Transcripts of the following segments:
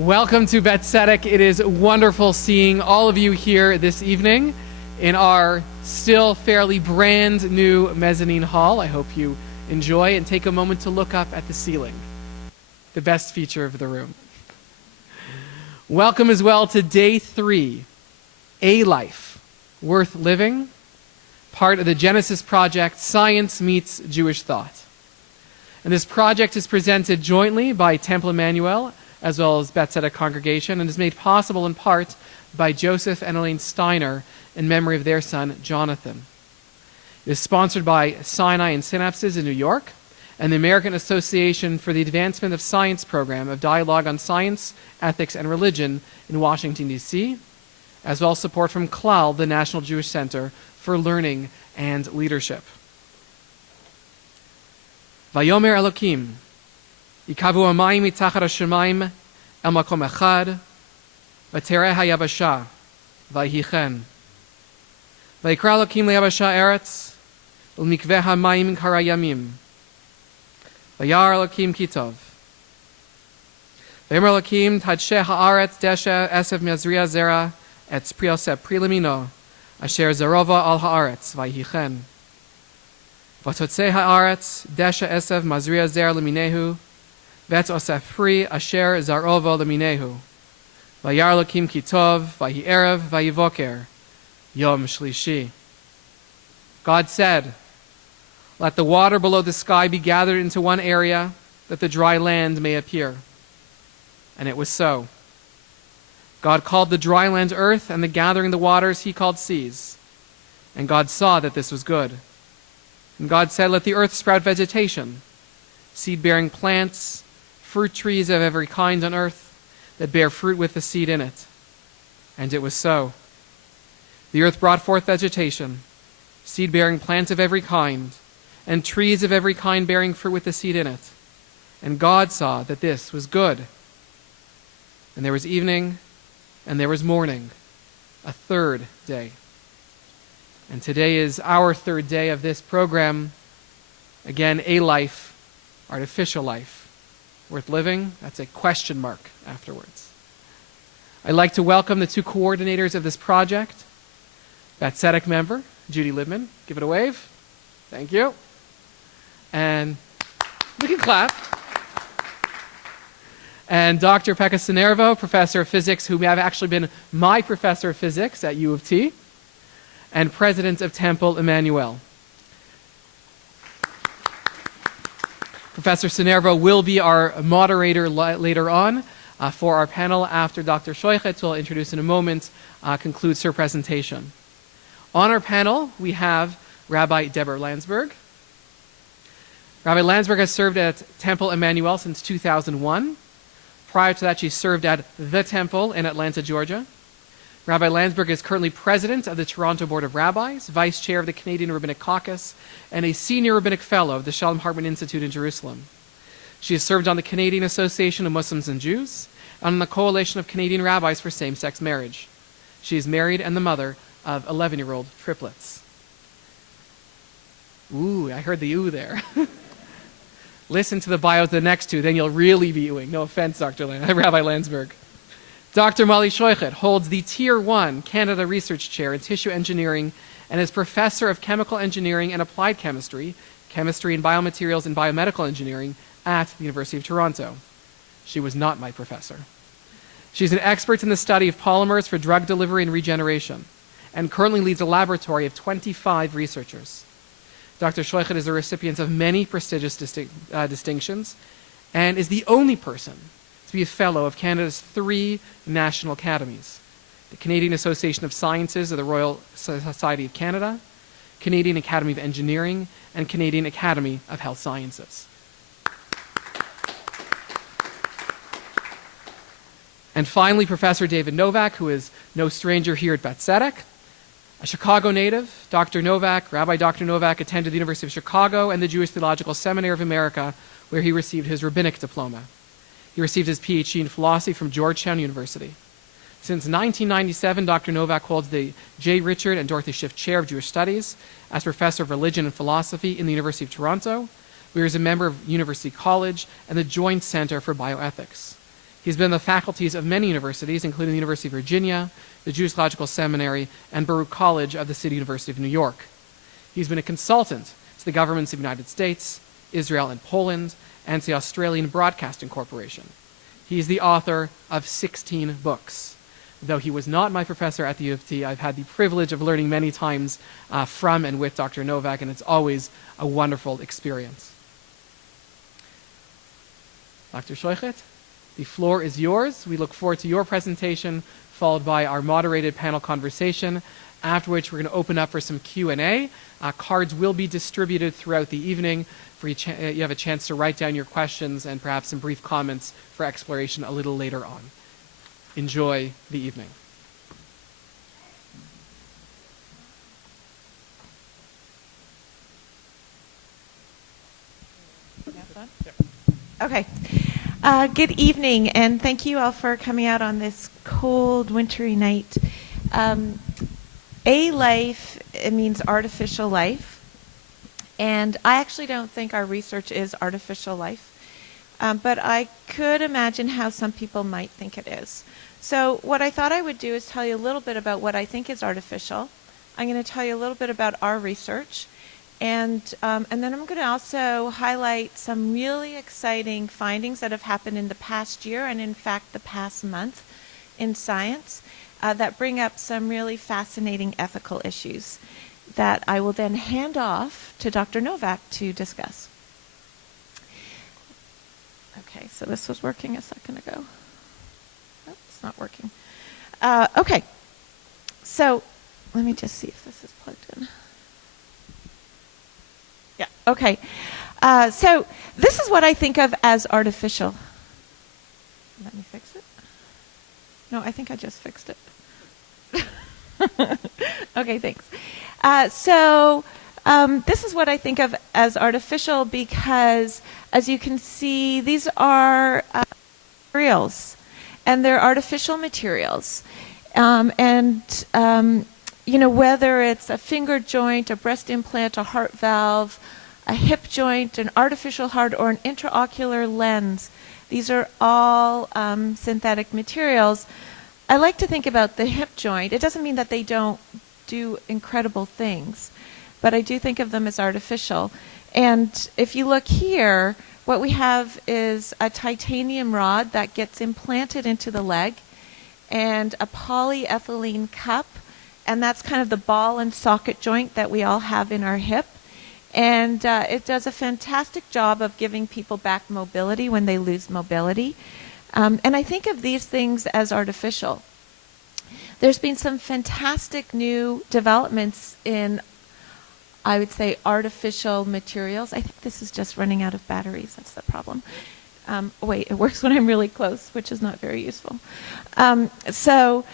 Welcome to Beth Tzedec. It is wonderful seeing all of you here this evening in our still fairly brand new mezzanine hall. I hope you enjoy and take a moment to look up at the ceiling, the best feature of the room. Welcome as well to Day 3, A Life, Worth Living, part of the Genesis Project, Science Meets Jewish Thought. And this project is presented jointly by Temple Emmanuel as well as Beth Tzedec Congregation, and is made possible in part by Joseph and Elaine Steiner in memory of their son, Jonathan. It is sponsored by Sinai and Synapses in New York, and the American Association for the Advancement of Science program of Dialogue on Science, Ethics, and Religion in Washington, D.C., as well as support from Klal, the National Jewish Center for Learning and Leadership. Vayomer Elokim, Yikavu hamayim mitachar hashamayim el makom echad, v'tereh hayabasha, vayhi chen. Vayikra Elokim leyabasha eretz, u'mikveh hamayim kara yamim. Vayar Elokim kitov. Vayomer Elokim tadshe haaretz deshe esev miazriya zera et prioseh pri lemino, asher zarova al haaretz, vayhi chen. Vatotzeh haaretz deshe esev mazriya zera leminehu, Vet osefri asher zarovo leminehu. Vayar Elokim kitov, vayi erev, vayi voker, yom shlishi. God said, let the water below the sky be gathered into one area, that the dry land may appear. And it was so. God called the dry land earth, and the gathering the waters he called seas. And God saw that this was good. And God said, let the earth sprout vegetation, seed-bearing plants, fruit trees of every kind on earth that bear fruit with the seed in it. And it was so. The earth brought forth vegetation, seed-bearing plants of every kind, and trees of every kind bearing fruit with the seed in it. And God saw that this was good. And there was evening, and there was morning, a third day. And today is our third day of this program. Again, a life, artificial life. Worth living? That's a question mark afterwards. I'd like to welcome the two coordinators of this project. Beth Tzedec member, Judy Libman. Give it a wave. Thank you. And we can clap. And Dr. Pekka Sinervo, professor of physics, who have actually been my professor of physics at U of T, and president of Temple Emmanuel. Professor Sinervo will be our moderator later on for our panel after Dr. Shoichet, who I'll introduce in a moment, concludes her presentation. On our panel, we have Rabbi Deborah Landsberg. Rabbi Landsberg has served at Temple Emmanuel since 2001. Prior to that, she served at the Temple in Atlanta, Georgia. Rabbi Landsberg is currently president of the Toronto Board of Rabbis, vice chair of the Canadian Rabbinic Caucus, and a senior rabbinic fellow of the Shalom Hartman Institute in Jerusalem. She has served on the Canadian Association of Muslims and Jews and on the Coalition of Canadian Rabbis for Same-Sex Marriage. She is married and the mother of 11-year-old triplets. Ooh, I heard the ooh there. Listen to the bios of the next two, then you'll really be oohing. No offense, Rabbi Landsberg. Dr. Mali Shoichet holds the Tier 1 Canada Research Chair in Tissue Engineering and is Professor of Chemical Engineering and Applied Chemistry, Chemistry and Biomaterials and Biomedical Engineering at the University of Toronto. She was not my professor. She's an expert in the study of polymers for drug delivery and regeneration and currently leads a laboratory of 25 researchers. Dr. Shoichet is a recipient of many prestigious distinctions and is the only person to be a fellow of Canada's 3 national academies: the Canadian Association of Sciences of the Royal Society of Canada, Canadian Academy of Engineering, and Canadian Academy of Health Sciences. And finally, Professor David Novak, who is no stranger here at Beth Tzedec. A Chicago native, Dr. Novak, Rabbi Dr. Novak, attended the University of Chicago and the Jewish Theological Seminary of America, where he received his rabbinic diploma. He received his PhD in philosophy from Georgetown University. Since 1997, Dr. Novak holds the J. Richard and Dorothy Schiff Chair of Jewish Studies as Professor of Religion and Philosophy in the University of Toronto, where he is a member of University College and the Joint Center for Bioethics. He's been in the faculties of many universities, including the University of Virginia, the Jewish Logical Seminary, and Baruch College of the City University of New York. He's been a consultant to the governments of the United States, Israel, and Poland, and to the Australian Broadcasting Corporation. He's the author of 16 books. Though he was not my professor at the U of T, I've had the privilege of learning many times from and with Dr. Novak, and it's always a wonderful experience. Dr. Shoichet, the floor is yours. We look forward to your presentation, followed by our moderated panel conversation, after which we're going to open up for some Q&A. Cards will be distributed throughout the evening. You have a chance to write down your questions and perhaps some brief comments for exploration a little later on. Enjoy the evening. Okay. Good evening, and thank you all for coming out on this cold, wintry night. A-life, it means artificial life, and I actually don't think our research is artificial life, but I could imagine how some people might think it is. So what I thought I would do is tell you a little bit about what I think is artificial. I'm going to tell you a little bit about our research, and then I'm going to also highlight some really exciting findings that have happened in the past year and, in fact, the past month in science that bring up some really fascinating ethical issues that I will then hand off to Dr. Novak to discuss. Okay, so this was working a second ago. Oh, it's not working. Okay, so let me just see if this is plugged in. Yeah, okay. So this is what I think of as artificial. Let me fix it. No, I think I just fixed it. Okay, thanks. This is what I think of as artificial because, as you can see, these are materials, and they're artificial materials. Whether it's a finger joint, a breast implant, a heart valve, a hip joint, an artificial heart, or an intraocular lens, these are all synthetic materials. I like to think about the hip joint. It doesn't mean that they don't do incredible things, but I do think of them as artificial. And if you look here, what we have is a titanium rod that gets implanted into the leg and a polyethylene cup, and that's kind of the ball and socket joint that we all have in our hip. And it does a fantastic job of giving people back mobility when they lose mobility. And I think of these things as artificial. There's been some fantastic new developments in, I would say, artificial materials. I think this is just running out of batteries. That's the problem. Wait, it works when I'm really close, which is not very useful. This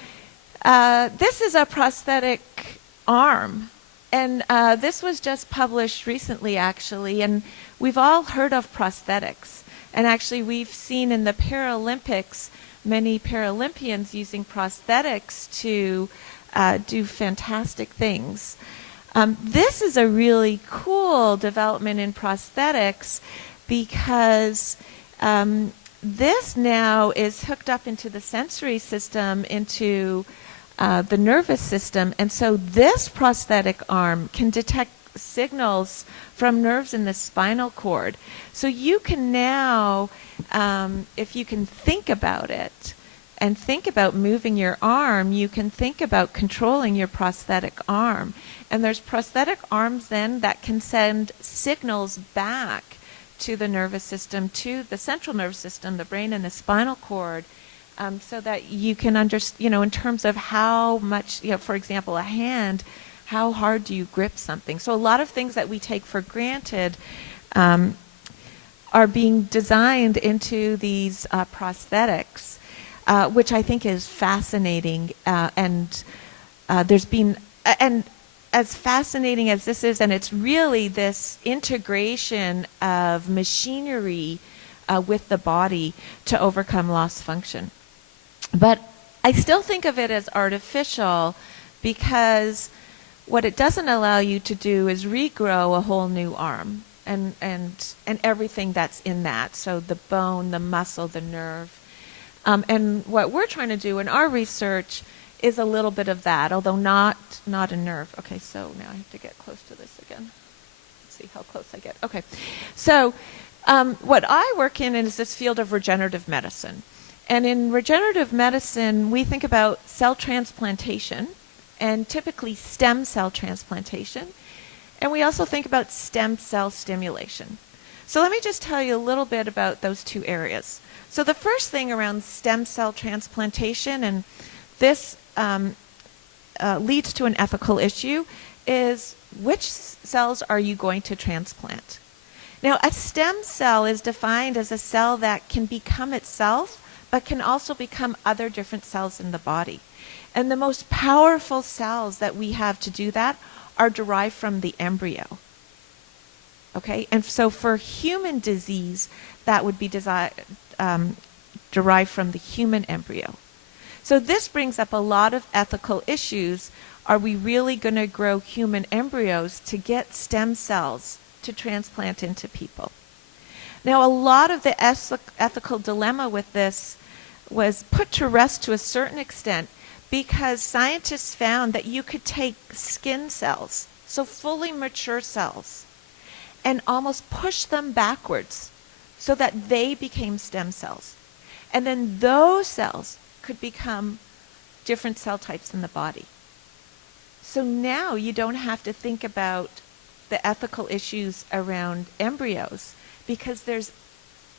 is a prosthetic arm. And this was just published recently, actually. And we've all heard of prosthetics. And actually, we've seen in the Paralympics many Paralympians using prosthetics to do fantastic things. This is a really cool development in prosthetics because this now is hooked up into the sensory system, into the nervous system. And so this prosthetic arm can detect signals from nerves in the spinal cord. So you can now, if you can think about it and think about moving your arm, you can think about controlling your prosthetic arm. And there's prosthetic arms then that can send signals back to the nervous system, to the central nervous system, the brain and the spinal cord, so that you can understand, in terms of how much, for example, a hand, how hard do you grip something? So a lot of things that we take for granted are being designed into these prosthetics, which I think is fascinating. And there's been, and as fascinating as this is, and it's really this integration of machinery with the body to overcome loss function. But I still think of it as artificial because what it doesn't allow you to do is regrow a whole new arm and everything that's in that. So the bone, the muscle, the nerve. And what we're trying to do in our research is a little bit of that, although not a nerve. Okay, so now I have to get close to this again. Let's see how close I get. Okay, so what I work in is this field of regenerative medicine. And in regenerative medicine, we think about cell transplantation, and typically stem cell transplantation. And we also think about stem cell stimulation. So let me just tell you a little bit about those two areas. So the first thing around stem cell transplantation, and this leads to an ethical issue, is which cells are you going to transplant? Now, a stem cell is defined as a cell that can become itself, but can also become other different cells in the body. And the most powerful cells that we have to do that are derived from the embryo. Okay, and so for human disease, that would be derived from the human embryo. So this brings up a lot of ethical issues. Are we really going to grow human embryos to get stem cells to transplant into people? Now, a lot of the ethical dilemma with this was put to rest to a certain extent because scientists found that you could take skin cells, so fully mature cells, and almost push them backwards so that they became stem cells. And then those cells could become different cell types in the body. So now you don't have to think about the ethical issues around embryos because there's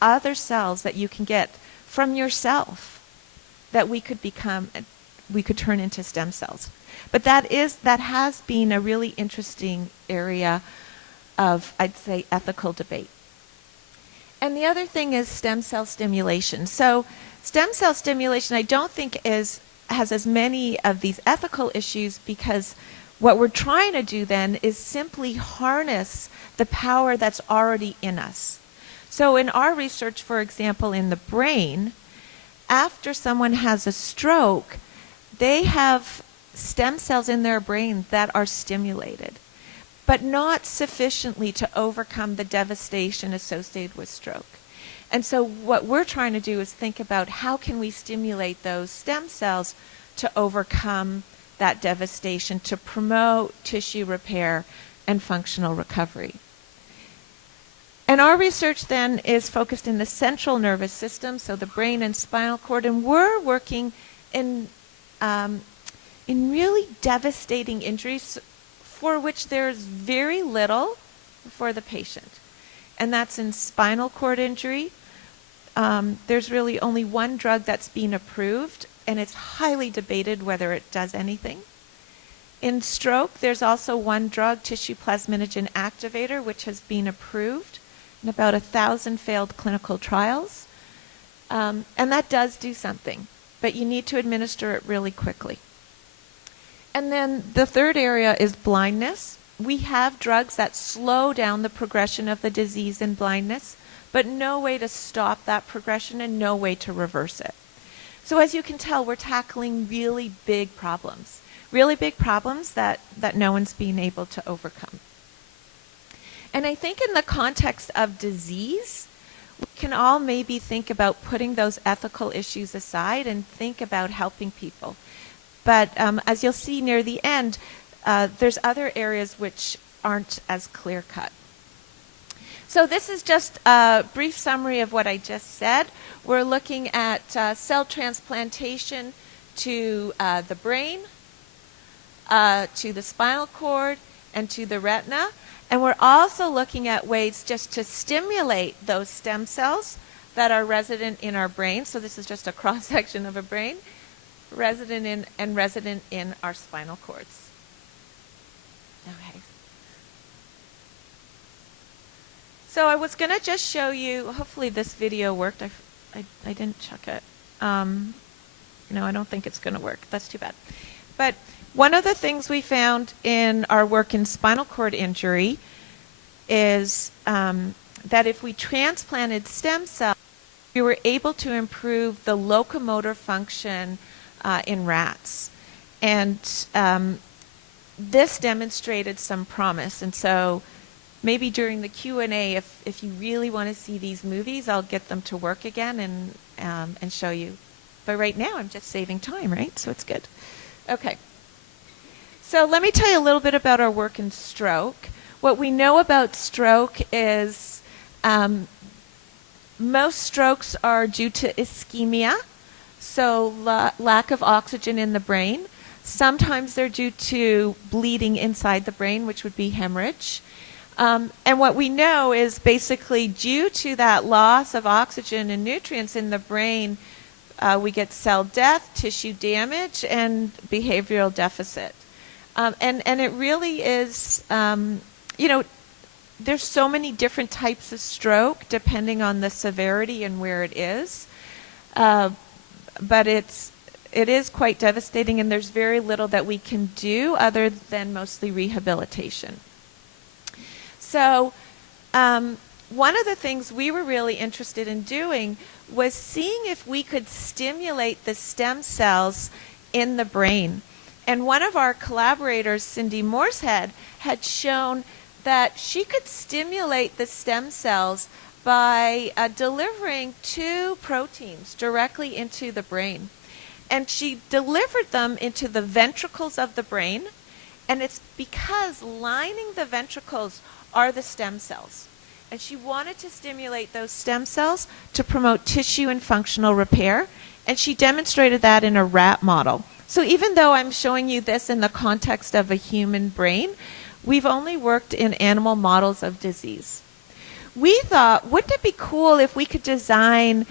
other cells that you can get from yourself that we could turn into stem cells. But that has been a really interesting area of, I'd say, ethical debate. And the other thing is stem cell stimulation. So stem cell stimulation I don't think has as many of these ethical issues because what we're trying to do then is simply harness the power that's already in us. So in our research, for example, in the brain, after someone has a stroke, they have stem cells in their brain that are stimulated, but not sufficiently to overcome the devastation associated with stroke. And so what we're trying to do is think about how can we stimulate those stem cells to overcome that devastation, to promote tissue repair and functional recovery. And our research then is focused in the central nervous system, so the brain and spinal cord, and we're working in really devastating injuries for which there's very little for the patient. And that's in spinal cord injury. There's really only one drug that's been approved, and it's highly debated whether it does anything. In stroke, there's also one drug, tissue plasminogen activator, which has been approved in about 1,000 failed clinical trials. And that does do something, but you need to administer it really quickly. And then the third area is blindness. We have drugs that slow down the progression of the disease in blindness, but no way to stop that progression and no way to reverse it. So as you can tell, we're tackling really big problems that no one's been able to overcome. And I think in the context of disease, we can all maybe think about putting those ethical issues aside and think about helping people. But as you'll see near the end, there's other areas which aren't as clear-cut. So this is just a brief summary of what I just said. We're looking at cell transplantation to the brain, to the spinal cord, and to the retina. And we're also looking at ways just to stimulate those stem cells that are resident in our brain. So this is just a cross-section of a brain, resident in our spinal cords. Okay. So I was going to just show you, hopefully this video worked. I didn't check it. No, I don't think it's going to work. That's too bad. But one of the things we found in our work in spinal cord injury is that if we transplanted stem cells, we were able to improve the locomotor function in rats. And this demonstrated some promise. And so maybe during the Q&A, if you really want to see these movies, I'll get them to work again and show you But right now I'm just saving time, right? So it's good. Okay. So let me tell you a little bit about our work in stroke. What we know about stroke is most strokes are due to ischemia, so lack of oxygen in the brain. Sometimes they're due to bleeding inside the brain, which would be hemorrhage. And what we know is basically due to that loss of oxygen and nutrients in the brain, we get cell death, tissue damage, and behavioral deficit. And it really is, there's so many different types of stroke depending on the severity and where it is. But it is quite devastating, and there's very little that we can do other than mostly rehabilitation. So one of the things we were really interested in doing was seeing if we could stimulate the stem cells in the brain. And one of our collaborators, Cindy Moorshead, had shown that she could stimulate the stem cells by delivering 2 proteins directly into the brain. And she delivered them into the ventricles of the brain, and it's because lining the ventricles are the stem cells. And she wanted to stimulate those stem cells to promote tissue and functional repair, and she demonstrated that in a rat model. So even though I'm showing you this in the context of a human brain, we've only worked in animal models of disease. We thought, wouldn't it be cool if we could design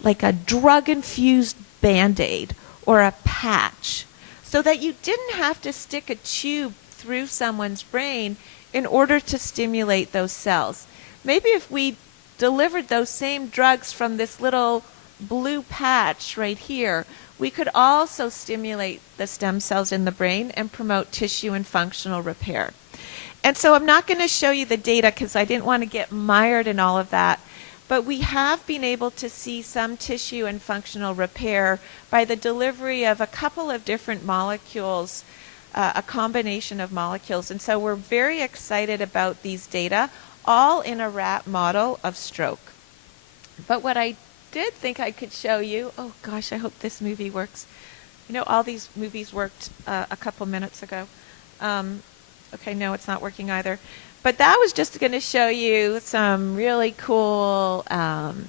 like a drug-infused Band-Aid or a patch so that you didn't have to stick a tube through someone's brain in order to stimulate those cells. Maybe if we delivered those same drugs from this little blue patch right here, we could also stimulate the stem cells in the brain and promote tissue and functional repair. And so I'm not going to show you the data because I didn't want to get mired in all of that. But we have been able to see some tissue and functional repair by the delivery of a couple of different molecules, a combination of molecules. And so we're very excited about these data, all in a rat model of stroke. But what I did think I could show you, oh gosh, I hope this movie works. You know, all these movies worked a couple minutes ago. Okay, no, it's not working either. But that was just going to show you some really cool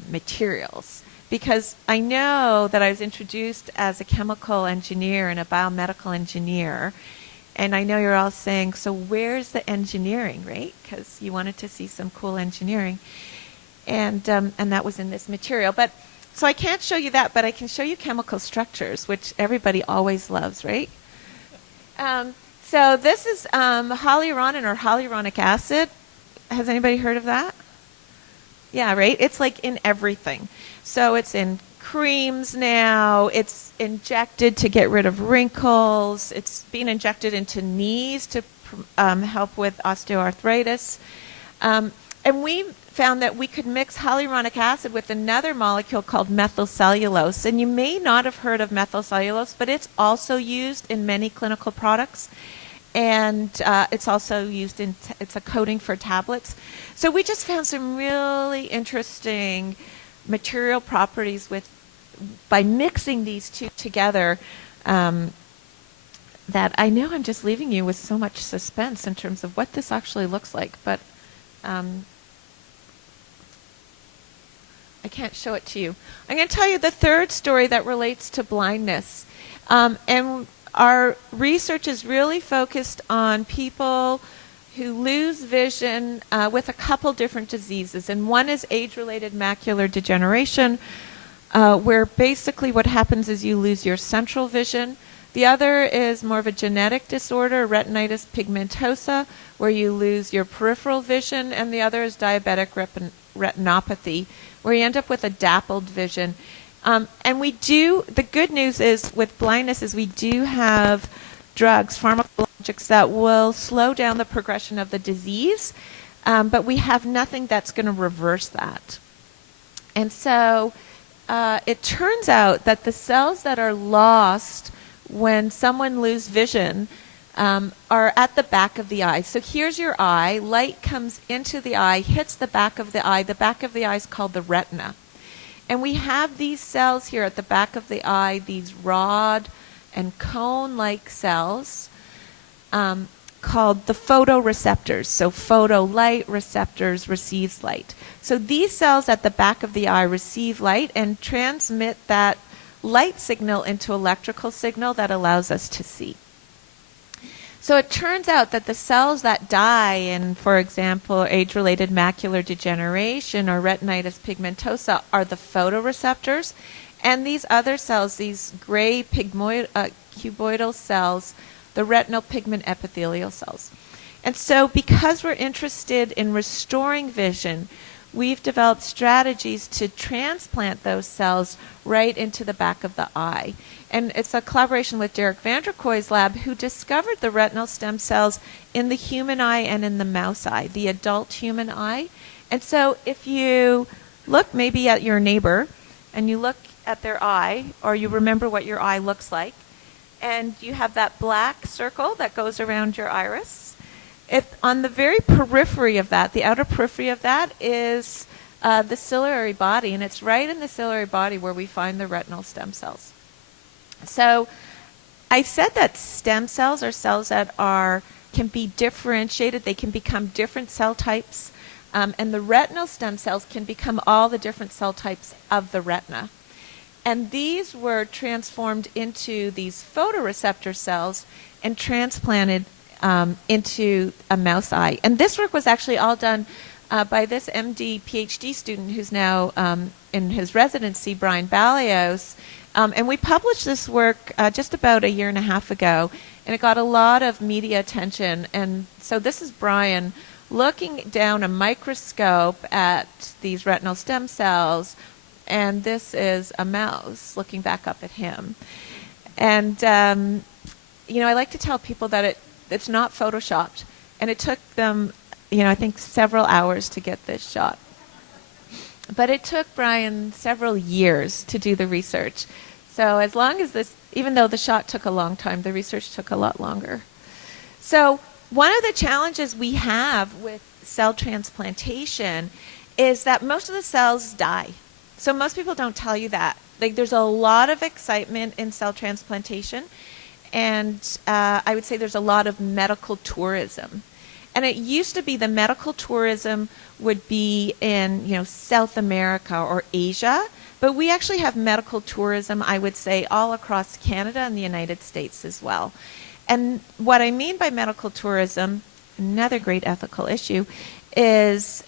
materials, because I know that I was introduced as a chemical engineer and a biomedical engineer, and I know you're all saying, so where's the engineering, right? Because you wanted to see some cool engineering, and that was in this material. But so I can't show you that, but I can show you chemical structures, which everybody always loves, right? So this is hyaluronin or hyaluronic acid. Has anybody heard of that? Yeah, right? It's like in everything. So it's in creams now. It's injected to get rid of wrinkles. It's being injected into knees to help with osteoarthritis. And we found that we could mix hyaluronic acid with another molecule called methylcellulose. And you may not have heard of methylcellulose, but it's also used in many clinical products. And it's also used in, it's a coating for tablets. So we just found some really interesting material properties by mixing these two together, that I know I'm just leaving you with so much suspense in terms of what this actually looks like. But I can't show it to you. I'm going to tell you the third story that relates to blindness. And our research is really focused on people who lose vision with a couple different diseases. And one is age-related macular degeneration, where basically what happens is you lose your central vision. The other is more of a genetic disorder, retinitis pigmentosa, where you lose your peripheral vision. And the other is diabetic retinopathy, where you end up with a dappled vision. And we do, the good news is with blindness is we do have drugs, pharmacologics, that will slow down the progression of the disease, but we have nothing that's going to reverse that. And so it turns out that the cells that are lost when someone loses vision are at the back of the eye. So here's your eye. Light comes into the eye, hits the back of the eye. The back of the eye is called the retina. And we have these cells here at the back of the eye, these rod and cone-like cells called the photoreceptors. So photolight, receptors, receives light. So these cells at the back of the eye receive light and transmit that light signal into electrical signal that allows us to see. So it turns out that the cells that die in, for example, age-related macular degeneration or retinitis pigmentosa are the photoreceptors. And these other cells, these gray cuboidal cells, the retinal pigment epithelial cells. And so because we're interested in restoring vision, we've developed strategies to transplant those cells right into the back of the eye. And it's a collaboration with Derek Vanderkooy's lab, who discovered the retinal stem cells in the human eye and in the mouse eye, the adult human eye. And so if you look maybe at your neighbor and you look at their eye, or you remember what your eye looks like, and you have that black circle that goes around your iris, if on the very periphery of that, the outer periphery of that, is the ciliary body, and it's right in the ciliary body where we find the retinal stem cells. So I said that stem cells are cells that can be differentiated. They can become different cell types, and the retinal stem cells can become all the different cell types of the retina. And these were transformed into these photoreceptor cells and transplanted into a mouse eye. And this work was actually all done by this MD PhD student who's now in his residency, Brian Balios. And we published this work just about a year and a half ago, and it got a lot of media attention. And so this is Brian looking down a microscope at these retinal stem cells, and this is a mouse looking back up at him. And, I like to tell people that it's not photoshopped, and it took them, I think several hours to get this shot. But it took Brian several years to do the research. So as long as this, even though the shot took a long time, the research took a lot longer. So one of the challenges we have with cell transplantation is that most of the cells die. So most people don't tell you that. Like, there's a lot of excitement in cell transplantation, and I would say there's a lot of medical tourism. And it used to be the medical tourism would be in, South America or Asia, but we actually have medical tourism, I would say, all across Canada and the United States as well. And what I mean by medical tourism, another great ethical issue, is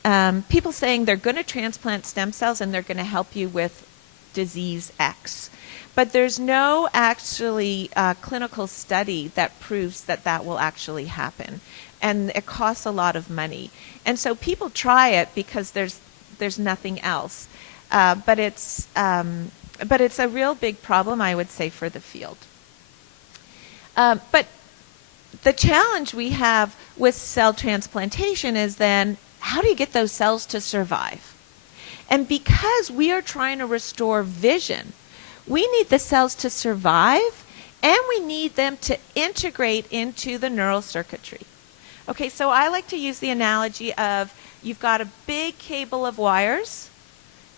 people saying they're going to transplant stem cells and they're going to help you with disease X. But there's no actually clinical study that proves that that will actually happen. And it costs a lot of money. And so people try it because there's nothing else. But it's a real big problem, I would say, for the field. But the challenge we have with cell transplantation is then, how do you get those cells to survive? And because we are trying to restore vision, we need the cells to survive, and we need them to integrate into the neural circuitry. Okay, so I like to use the analogy of you've got a big cable of wires,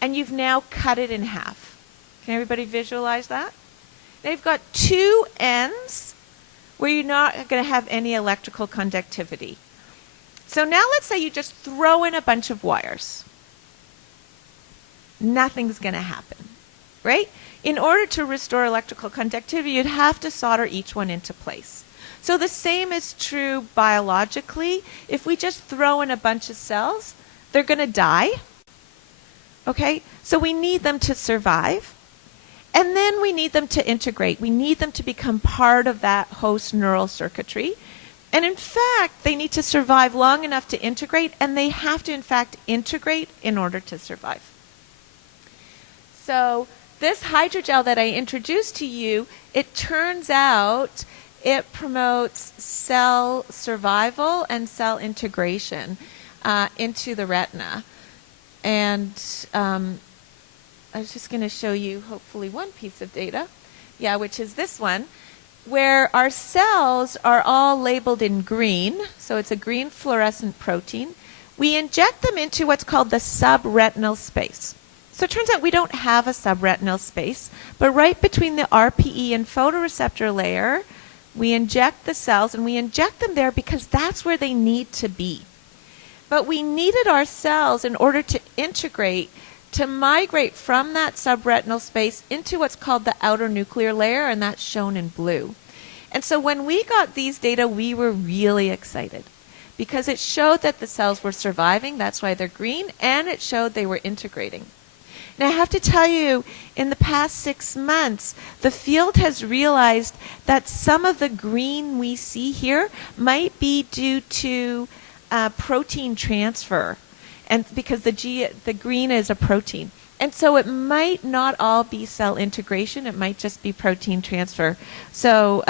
and you've now cut it in half. Can everybody visualize that? Now you've got two ends where you're not going to have any electrical conductivity. So now let's say you just throw in a bunch of wires. Nothing's going to happen, right? In order to restore electrical conductivity, you'd have to solder each one into place. So the same is true biologically. If we just throw in a bunch of cells, they're going to die. Okay? So we need them to survive. And then we need them to integrate. We need them to become part of that host neural circuitry. And in fact, they need to survive long enough to integrate, and they have to, in fact, integrate in order to survive. So this hydrogel that I introduced to you, it turns out it promotes cell survival and cell integration into the retina. And I was just going to show you hopefully one piece of data, which is this one, where our cells are all labeled in green, so it's a green fluorescent protein. We inject them into what's called the subretinal space. So it turns out we don't have a subretinal space, but right between the RPE and photoreceptor layer, we inject the cells, and we inject them there because that's where they need to be. But we needed our cells in order to integrate, to migrate from that subretinal space into what's called the outer nuclear layer, and that's shown in blue. And so when we got these data, we were really excited because it showed that the cells were surviving, that's why they're green, and it showed they were integrating. Now, I have to tell you, in the past 6 months, the field has realized that some of the green we see here might be due to protein transfer, and because the green is a protein. And so it might not all be cell integration, it might just be protein transfer. So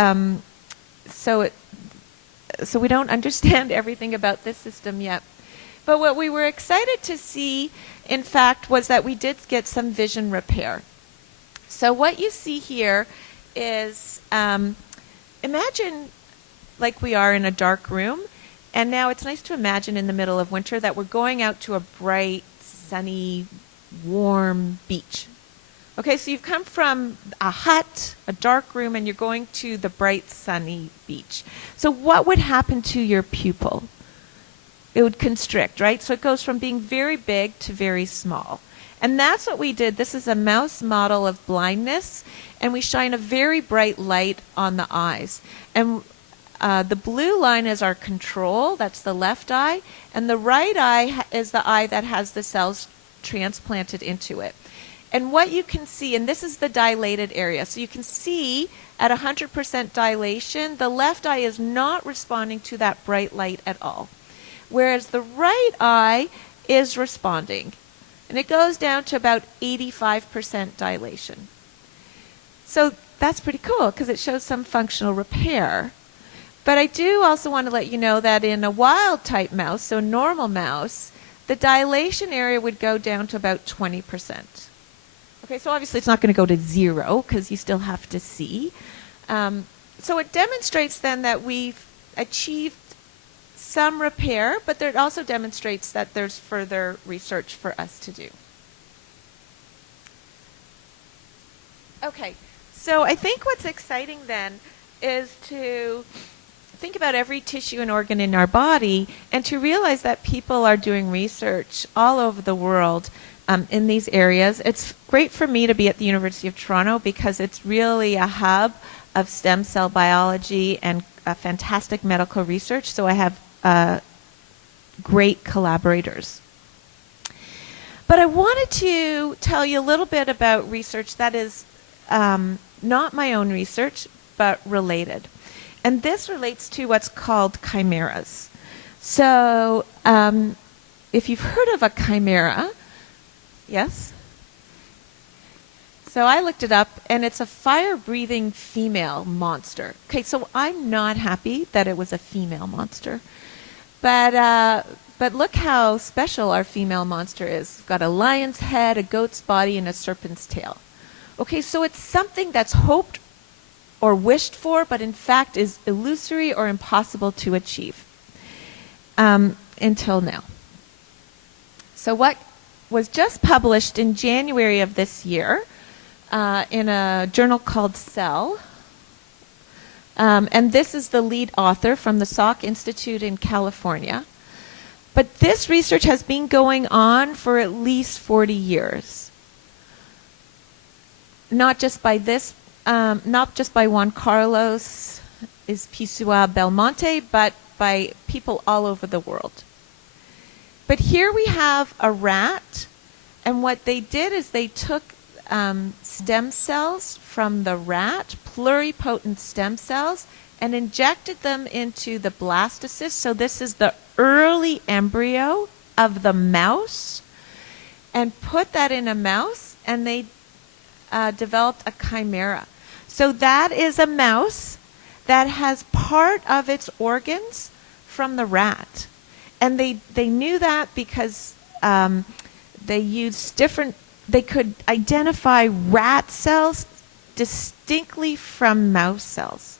we don't understand everything about this system yet. But what we were excited to see, in fact, was that we did get some vision repair. So what you see here is, imagine like we are in a dark room, and now it's nice to imagine in the middle of winter that we're going out to a bright, sunny, warm beach. Okay, so you've come from a hut, a dark room, and you're going to the bright, sunny beach. So what would happen to your pupil? It would constrict, right? So it goes from being very big to very small. And that's what we did. This is a mouse model of blindness, and we shine a very bright light on the eyes. And the blue line is our control, that's the left eye, and the right eye is the eye that has the cells transplanted into it. And what you can see, and this is the dilated area, so you can see at 100% dilation, the left eye is not responding to that bright light at all, whereas the right eye is responding. And it goes down to about 85% dilation. So that's pretty cool because it shows some functional repair. But I do also want to let you know that in a wild type mouse, so a normal mouse, the dilation area would go down to about 20%. Okay, so obviously it's not going to go to 0 because you still have to see. So it demonstrates then that we've achieved some repair, but it also demonstrates that there's further research for us to do. Okay, so I think what's exciting then is to think about every tissue and organ in our body and to realize that people are doing research all over the world in these areas. It's great for me to be at the University of Toronto because it's really a hub of stem cell biology and fantastic medical research, so I have great collaborators. But I wanted to tell you a little bit about research that is not my own research, but related. And this relates to what's called chimeras. So if you've heard of a chimera, yes? So I looked it up, and it's a fire-breathing female monster. Okay, so I'm not happy that it was a female monster. But look how special our female monster is. It's got a lion's head, a goat's body, and a serpent's tail. Okay, so it's something that's hoped or wished for, but in fact is illusory or impossible to achieve until now. So what was just published in January of this year in a journal called Cell, and this is the lead author from the Salk Institute in California. But this research has been going on for at least 40 years. Not just by Juan Carlos Pisua Belmonte, but by people all over the world. But here we have a rat, and what they did is they took stem cells from the rat, pluripotent stem cells, and injected them into the blastocyst. So this is the early embryo of the mouse, and put that in a mouse, and they developed a chimera. So that is a mouse that has part of its organs from the rat. And they knew that because they used they could identify rat cells distinctly from mouse cells.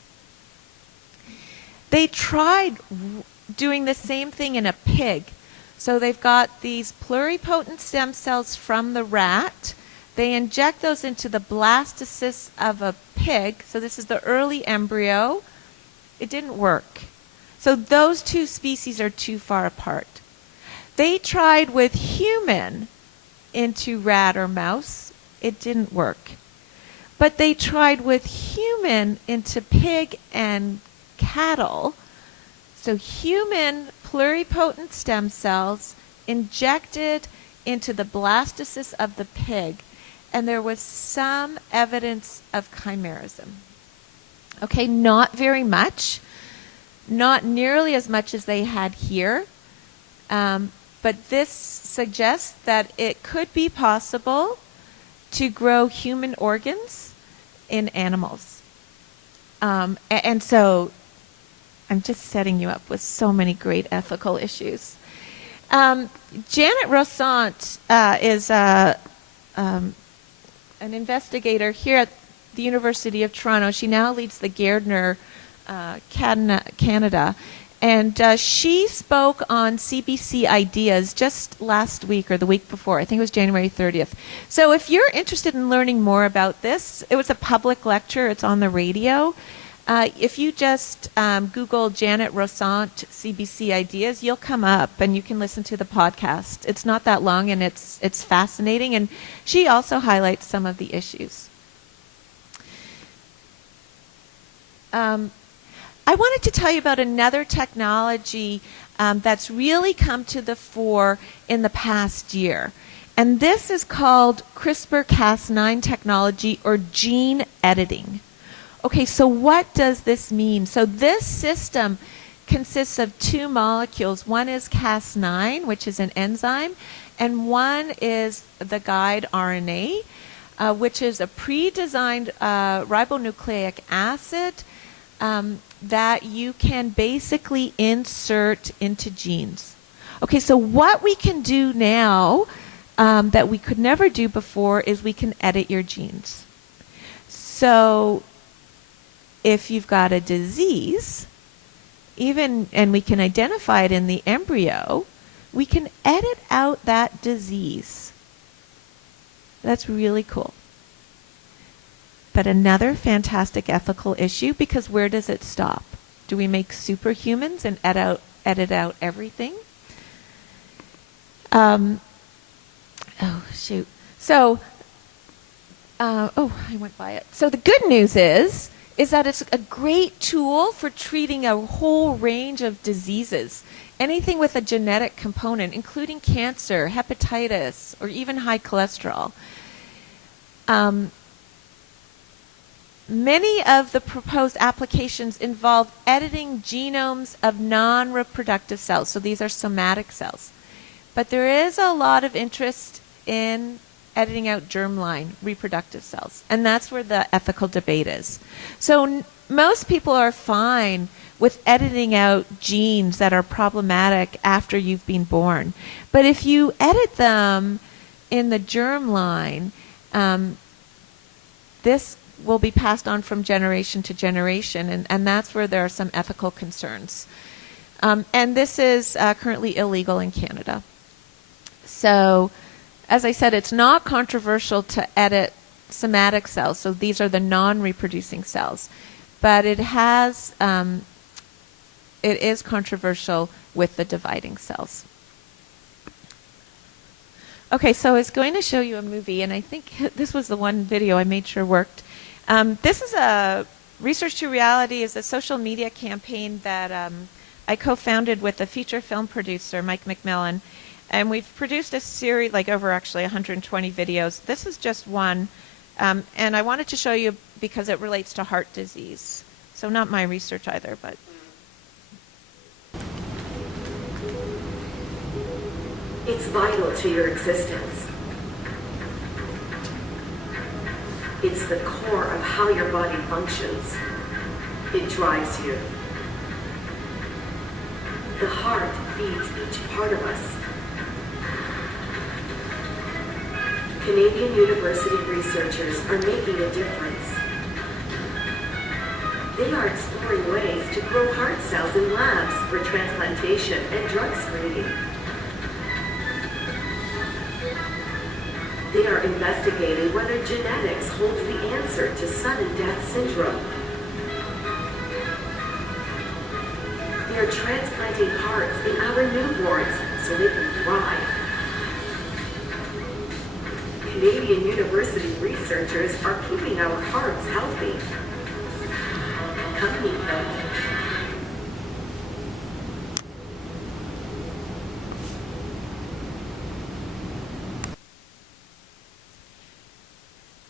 They tried doing the same thing in a pig. So they've got these pluripotent stem cells from the rat. They inject those into the blastocyst of a pig. So this is the early embryo. It didn't work. So those two species are too far apart. They tried with human into rat or mouse. It didn't work. But they tried with human into pig and cattle. So human pluripotent stem cells injected into the blastocyst of the pig, and there was some evidence of chimerism. Okay, not very much, not nearly as much as they had here, but this suggests that it could be possible to grow human organs in animals. And so I'm just setting you up with so many great ethical issues. Janet Rossant is an investigator here at the University of Toronto. She now leads the Gairdner Canada. And she spoke on CBC Ideas just last week or the week before. I think it was January 30th. So if you're interested in learning more about this, it was a public lecture. It's on the radio. If you just Google Janet Rossant CBC Ideas, you'll come up and you can listen to the podcast. It's not that long, and it's fascinating. And she also highlights some of the issues. I wanted to tell you about another technology that's really come to the fore in the past year. And this is called CRISPR-Cas9 technology, or gene editing. Okay, so what does this mean? So this system consists of two molecules. One is Cas9, which is an enzyme, and one is the guide RNA, which is a pre-designed ribonucleic acid that you can basically insert into genes. Okay, so what we can do now that we could never do before is we can edit your genes. So if you've got a disease, and we can identify it in the embryo, we can edit out that disease. That's really cool. But another fantastic ethical issue, because where does it stop? Do we make superhumans and edit out everything? Oh, shoot. So, I went by it. So the good news is that it's a great tool for treating a whole range of diseases. Anything with a genetic component, including cancer, hepatitis, or even high cholesterol. Many of the proposed applications involve editing genomes of non-reproductive cells. So these are somatic cells. But there is a lot of interest in editing out germline reproductive cells. And that's where the ethical debate is. So most people are fine with editing out genes that are problematic after you've been born. But if you edit them in the germline, this will be passed on from generation to generation, and that's where there are some ethical concerns. And this is currently illegal in Canada. So, as I said, it's not controversial to edit somatic cells, so these are the non-reproducing cells. But it is controversial with the dividing cells. Okay, so I was going to show you a movie, and I think this was the one video I made sure worked. This is a Research to Reality is a social media campaign that I co-founded with a feature film producer, Mike McMillan. And we've produced a series, like over actually 120 videos. This is just one. And I wanted to show you because it relates to heart disease. So not my research either, but... It's vital to your existence. It's the core of how your body functions. It drives you. The heart feeds each part of us. Canadian university researchers are making a difference. They are exploring ways to grow heart cells in labs for transplantation and drug screening. They are investigating whether genetics holds the answer to sudden death syndrome. They are transplanting hearts in our newborns so they can thrive. Canadian University researchers are keeping our hearts healthy. Come meet them.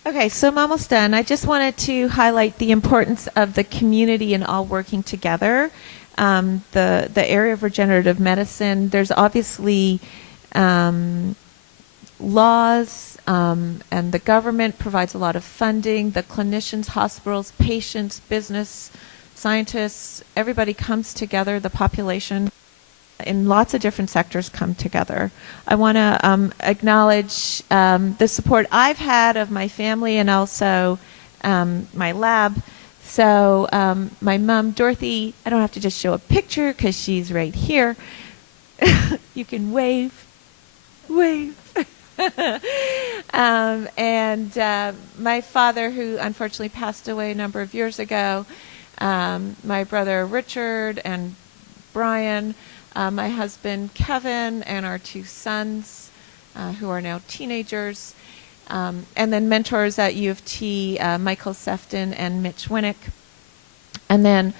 Okay, so I'm almost done. I just wanted to highlight the importance of the community and all working together. The area of regenerative medicine, there's obviously laws, and the government provides a lot of funding. The clinicians, hospitals, patients, business, scientists, everybody comes together, the population in lots of different sectors come together. I want to acknowledge the support I've had of my family and also my lab. So my mom, Dorothy, I don't have to just show a picture because she's right here. You can wave. And my father, who unfortunately passed away a number of years ago, my brother Richard and Brian, my husband Kevin, and our two sons, who are now teenagers, and then mentors at U of T, Michael Sefton and Mitch Winnick. And then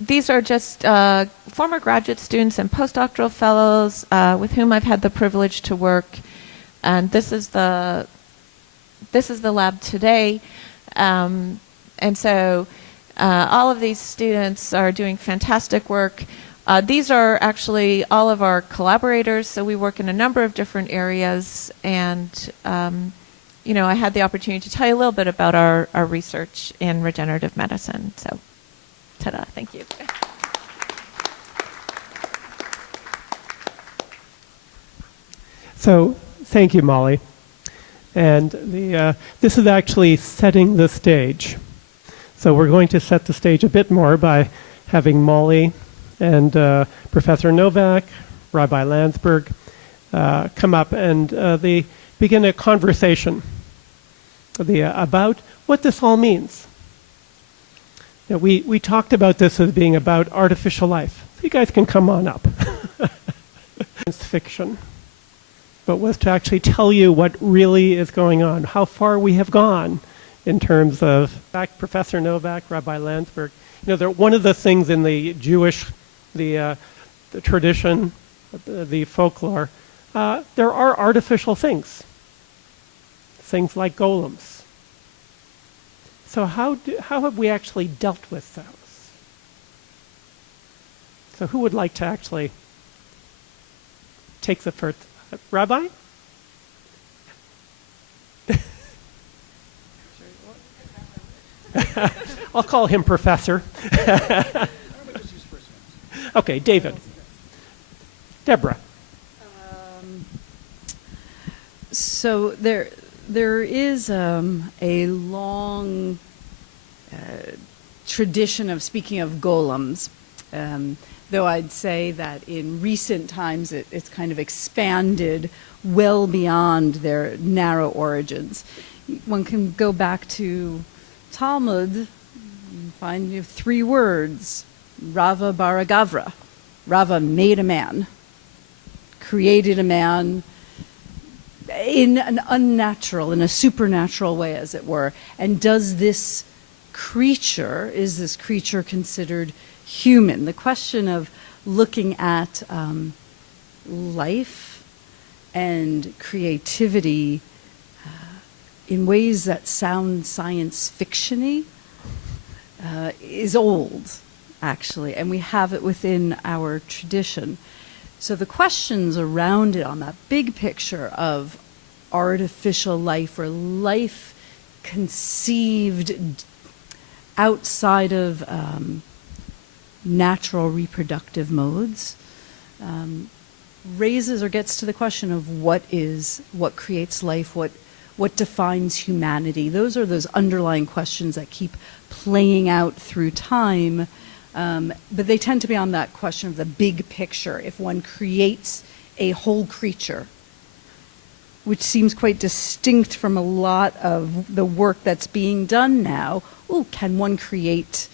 these are just former graduate students and postdoctoral fellows with whom I've had the privilege to work. And this is the lab today. And so all of these students are doing fantastic work. These are actually all of our collaborators, so we work in a number of different areas. And, I had the opportunity to tell you a little bit about our research in regenerative medicine. So, ta-da, thank you. So, thank you, Molly. And this is actually setting the stage. So we're going to set the stage a bit more by having Molly and Professor Novak, Rabbi Landsberg, come up and they begin a conversation about what this all means. Now, we talked about this as being about artificial life. So you guys can come on up. It's fiction, but was to actually tell you what really is going on, how far we have gone in terms of, in fact, Professor Novak, Rabbi Landsberg, one of the things in the Jewish, the tradition, the folklore, there are artificial things like golems. So how have we actually dealt with those? So who would like to actually take the first? Rabbi? I'll call him Professor. Okay, David. Deborah. So there is a long tradition of speaking of golems, though I'd say that in recent times it's kind of expanded well beyond their narrow origins. One can go back to Talmud and find three words: Rava Baragavra. Rava made a man, created a man in an unnatural, in a supernatural way, as it were. And is this creature considered human? The question of looking at life and creativity in ways that sound science fiction-y is old, actually, and we have it within our tradition. So the questions around it on that big picture of artificial life or life conceived outside of natural reproductive modes raises or gets to the question of what creates life, what defines humanity. Those are those underlying questions that keep playing out through time. But they tend to be on that question of the big picture. If one creates a whole creature, which seems quite distinct from a lot of the work that's being done now. Ooh, can one create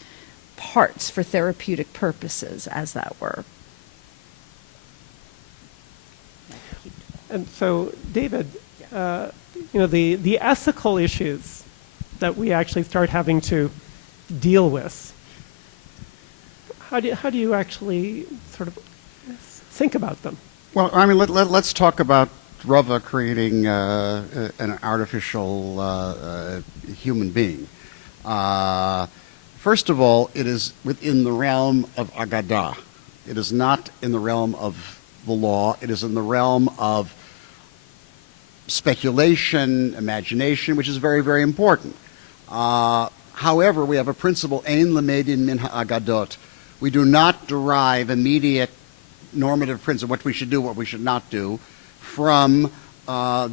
parts for therapeutic purposes, as that were? And so, David, the ethical issues that we actually start having to deal with, how do you actually sort of think about them? Well, I mean, let's talk about Rava creating an artificial human being. First of all, it is within the realm of Agadah. It is not in the realm of the law. It is in the realm of speculation, imagination, which is very, very important. However, we have a principle, ein lemedin min ha'agadot. We do not derive immediate normative principle, what we should do, what we should not do, from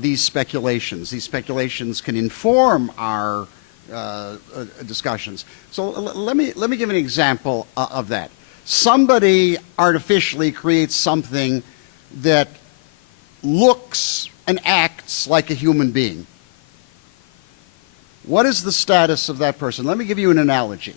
these speculations. These speculations can inform our discussions. So let me give an example of that. Somebody artificially creates something that looks and acts like a human being. What is the status of that person? Let me give you an analogy.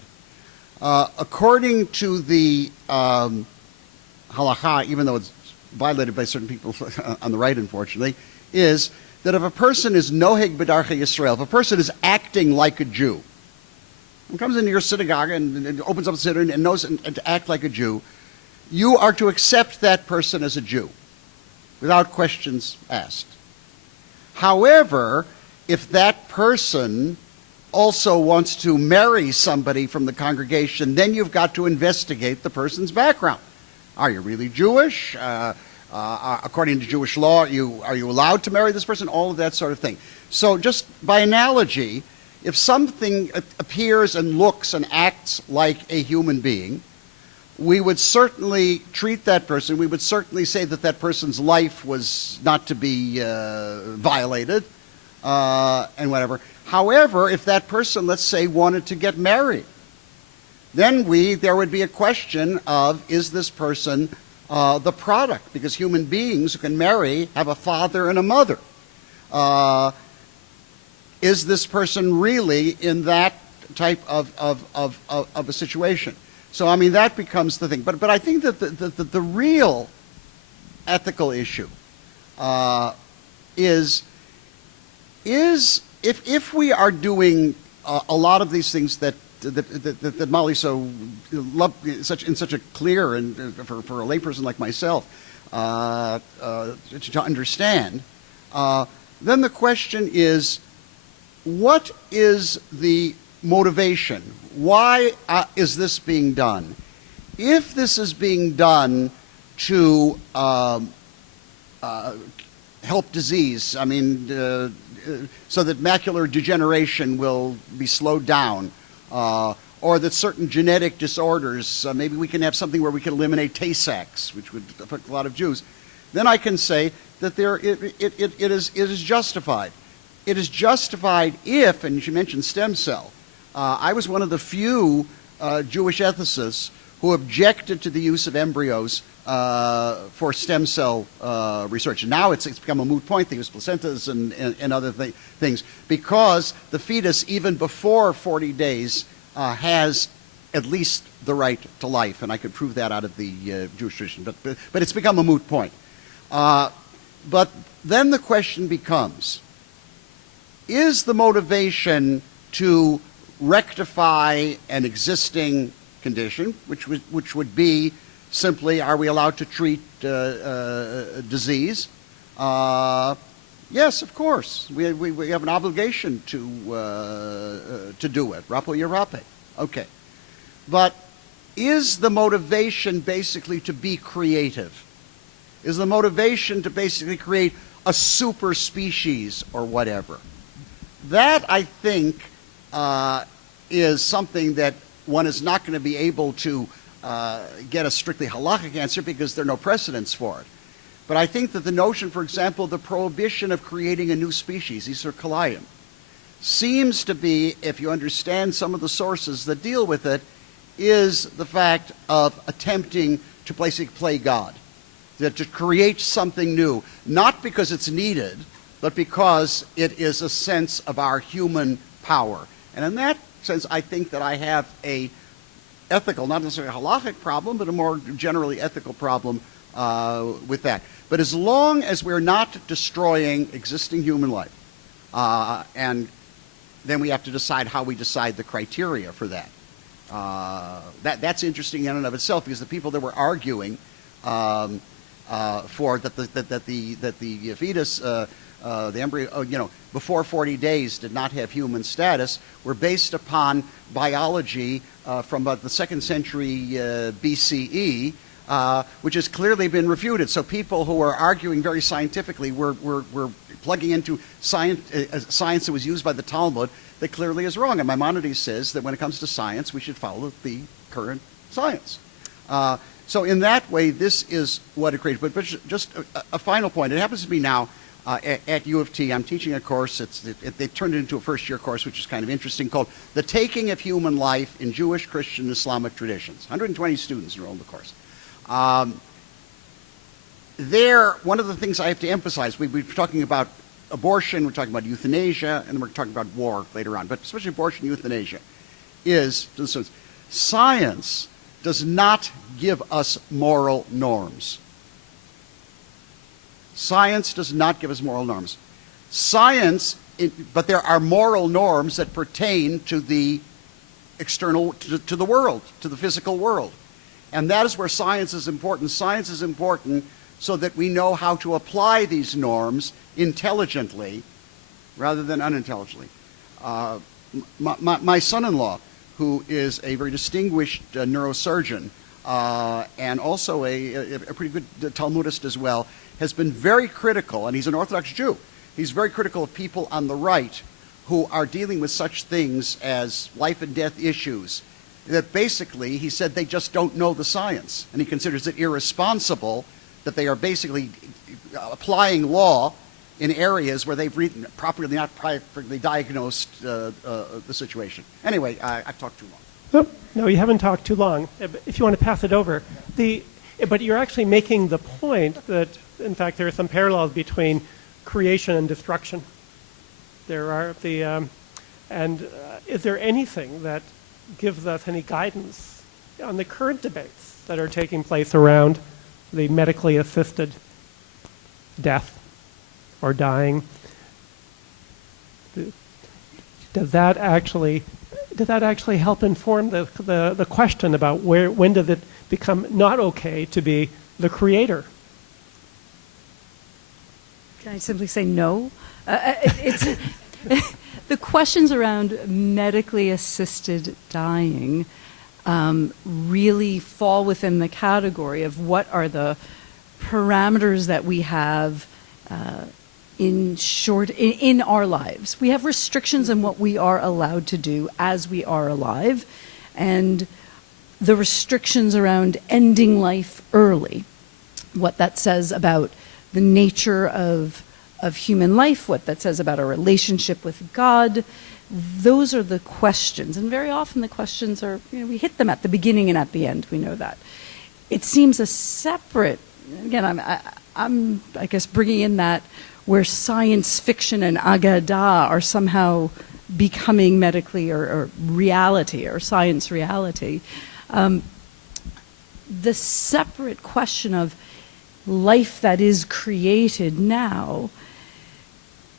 According to the halakha, even though it's violated by certain people on the right, unfortunately, is that if a person is noheg b'darchei Yisrael, if a person is acting like a Jew, and comes into your synagogue and opens up the siddur and knows and to act like a Jew, you are to accept that person as a Jew without questions asked. However, if that person also wants to marry somebody from the congregation, then you've got to investigate the person's background. Are you really Jewish? According to Jewish law, are you allowed to marry this person? All of that sort of thing. So just by analogy, if something appears and looks and acts like a human being, we would certainly treat that person, we would certainly say that that person's life was not to be violated and whatever. However, if that person, let's say, wanted to get married, then there would be a question of, is this person the product? Because human beings who can marry have a father and a mother. Is this person really in that type of a situation? So, I mean, that becomes the thing. But I think that the real ethical issue is if we are doing a lot of these things that Molly so loved in such a clear and for a layperson like myself to understand, then the question is, what is the motivation? Why is this being done? If this is being done to help disease, I mean, so that macular degeneration will be slowed down, or that certain genetic disorders, maybe we can have something where we can eliminate Tay-Sachs, which would affect a lot of Jews, then I can say that it is justified. It is justified if, and you mentioned stem cell, I was one of the few Jewish ethicists who objected to the use of embryos for stem cell research. And now it's become a moot point. They use placentas and other things because the fetus, even before 40 days, has at least the right to life. And I could prove that out of the Jewish tradition. But it's become a moot point. But then the question becomes, is the motivation to rectify an existing condition, which would be simply, are we allowed to treat disease? Yes, of course. We have an obligation to do it. Rapo yerape. Okay. But is the motivation basically to be creative? Is the motivation to basically create a super species or whatever? That, I think, is something that one is not going to be able to get a strictly halakhic answer because there are no precedents for it. But I think that the notion, for example, the prohibition of creating a new species, Isur Kalayim, seems to be, if you understand some of the sources that deal with it, is the fact of attempting to basically play God. That to create something new, not because it's needed, but because it is a sense of our human power. And in that sense, I think that I have a ethical, not necessarily a halachic problem, but a more generally ethical problem with that. But as long as we're not destroying existing human life, and then we have to decide how we decide the criteria for that. That's interesting in and of itself, because the people that were arguing for that the fetus, the embryo, before 40 days did not have human status, were based upon biology from about the 2nd century BCE, which has clearly been refuted. So people who are arguing very scientifically were plugging into science that was used by the Talmud that clearly is wrong. And Maimonides says that when it comes to science, we should follow the current science. So in that way, this is what it creates. But just a final point. It happens to be now at U of T. I'm teaching a course. They've turned it into a first-year course, which is kind of interesting, called The Taking of Human Life in Jewish, Christian, and Islamic Traditions. 120 students enrolled in the course. One of the things I have to emphasize, we're talking about abortion, we're talking about euthanasia, and we're talking about war later on, but especially abortion, euthanasia, is science does not give us moral norms. Science does not give us moral norms. But there are moral norms that pertain to the external, to the world, to the physical world. And that is where science is important. Science is important so that we know how to apply these norms intelligently rather than unintelligently. My son-in-law, who is a very distinguished neurosurgeon and also a pretty good Talmudist as well, has been very critical, and he's an Orthodox Jew. He's very critical of people on the right who are dealing with such things as life and death issues, that basically, he said, they just don't know the science. And he considers it irresponsible that they are basically applying law in areas where they've not properly diagnosed the situation. Anyway, I've talked too long. No, you haven't talked too long. If you want to pass it over. But you're actually making the point that, in fact, there are some parallels between creation and destruction. There are is there anything that gives us any guidance on the current debates that are taking place around the medically assisted death or dying? Does that actually help inform the question about when does it become not okay to be the creator? Can I simply say no? It's the questions around medically assisted dying really fall within the category of what are the parameters that we have in our lives. We have restrictions on what we are allowed to do as we are alive, and the restrictions around ending life early, what that says about the nature of human life, what that says about our relationship with God. Those are the questions. And very often the questions are, we hit them at the beginning and at the end. We know that. It seems a separate, again, I'm I guess, bringing in that where science fiction and Agadah are somehow becoming medically or reality or science reality. The separate question of life that is created now,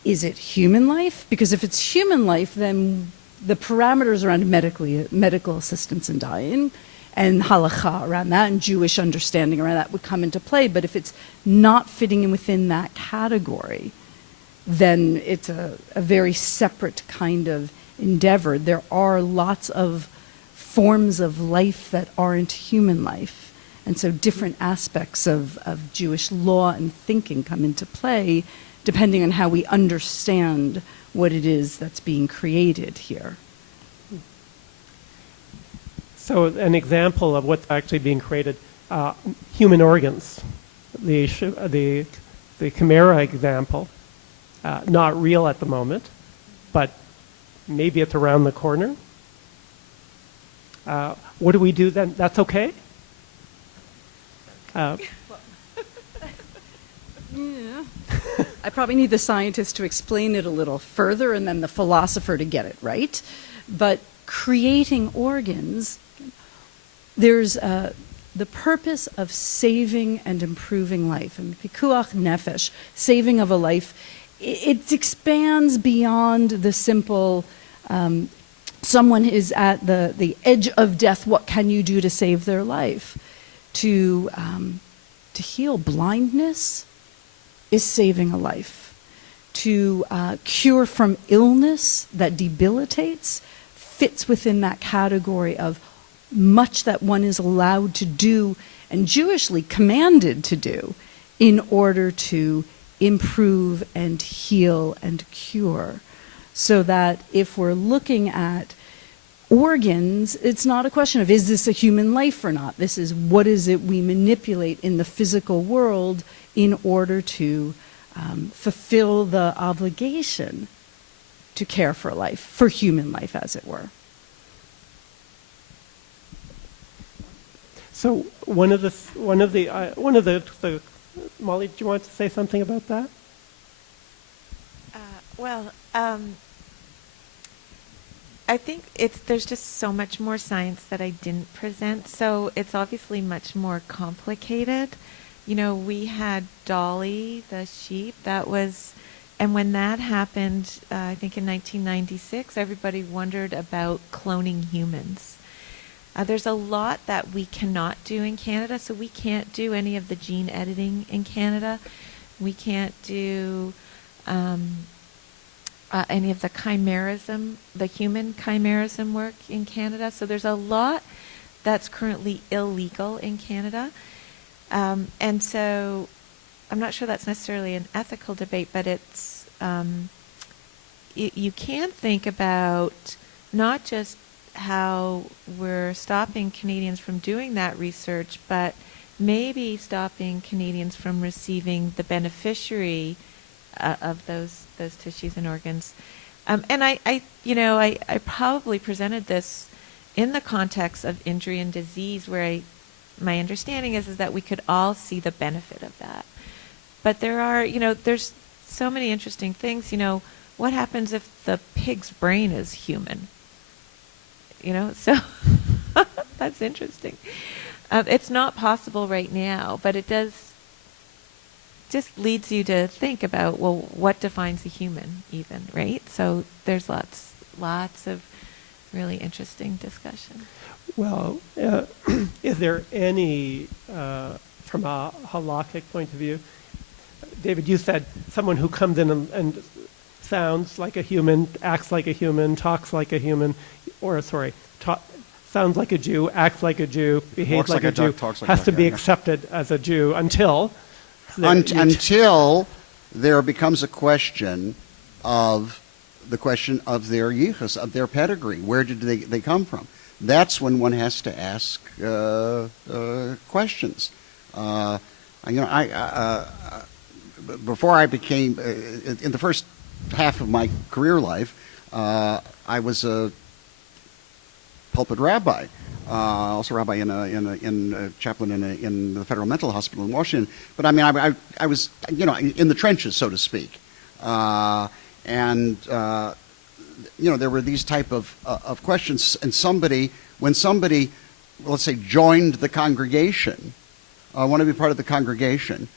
is it human life? Because if it's human life, then the parameters around medical assistance in dying and halakha around that and Jewish understanding around that would come into play. But if it's not fitting in within that category, then it's a very separate kind of endeavor. There are lots of forms of life that aren't human life. And so different aspects of Jewish law and thinking come into play depending on how we understand what it is that's being created here. So an example of what's actually being created, human organs. The chimera example, not real at the moment, but maybe it's around the corner. What do we do then? That's okay? Yeah. I probably need the scientist to explain it a little further and then the philosopher to get it right. But creating organs, there's the purpose of saving and improving life. And pikuach nefesh, saving of a life, it expands beyond the simple, someone is at the edge of death, what can you do to save their life? To heal blindness is saving a life. To cure from illness that debilitates fits within that category of much that one is allowed to do and Jewishly commanded to do in order to improve and heal and cure. So that if we're looking at organs, it's not a question of is this a human life or not. This is what is it we manipulate in the physical world in order to fulfill the obligation to care for life, for human life, as it were. So one of the Molly, do you want to say something about that? I think there's just so much more science that I didn't present, so it's obviously much more complicated. You know, we had Dolly, the sheep, and when that happened, I think in 1996, everybody wondered about cloning humans. There's a lot that we cannot do in Canada, so we can't do any of the gene editing in Canada. We can't do any of the chimerism, the human chimerism work in Canada. So there's a lot that's currently illegal in Canada. And so I'm not sure that's necessarily an ethical debate, but it's you can think about not just how we're stopping Canadians from doing that research, but maybe stopping Canadians from receiving the beneficiary of those tissues and organs. And I probably presented this in the context of injury and disease, where my understanding is that we could all see the benefit of that. But there's so many interesting things. What happens if the pig's brain is human? So that's interesting. It's not possible right now, but it just leads you to think about, well, what defines a human even, right? So there's lots of really interesting discussion. Well, is there any, from a halakhic point of view, David, you said someone who comes in and sounds like a human, acts like a human, talks like a human, sounds like a Jew, acts like a Jew, behaves like a Jew, has to be accepted as a Jew until there becomes a question of their yichus, of their pedigree. Where did they come from? That's when one has to ask questions. Before I became, in the first half of my career life, I was a pulpit rabbi, also rabbi in a chaplain in the Federal Mental Hospital in Washington. But I was in the trenches, so to speak, and there were these type of questions. And when somebody, let's say, joined the congregation, want to be part of the congregation,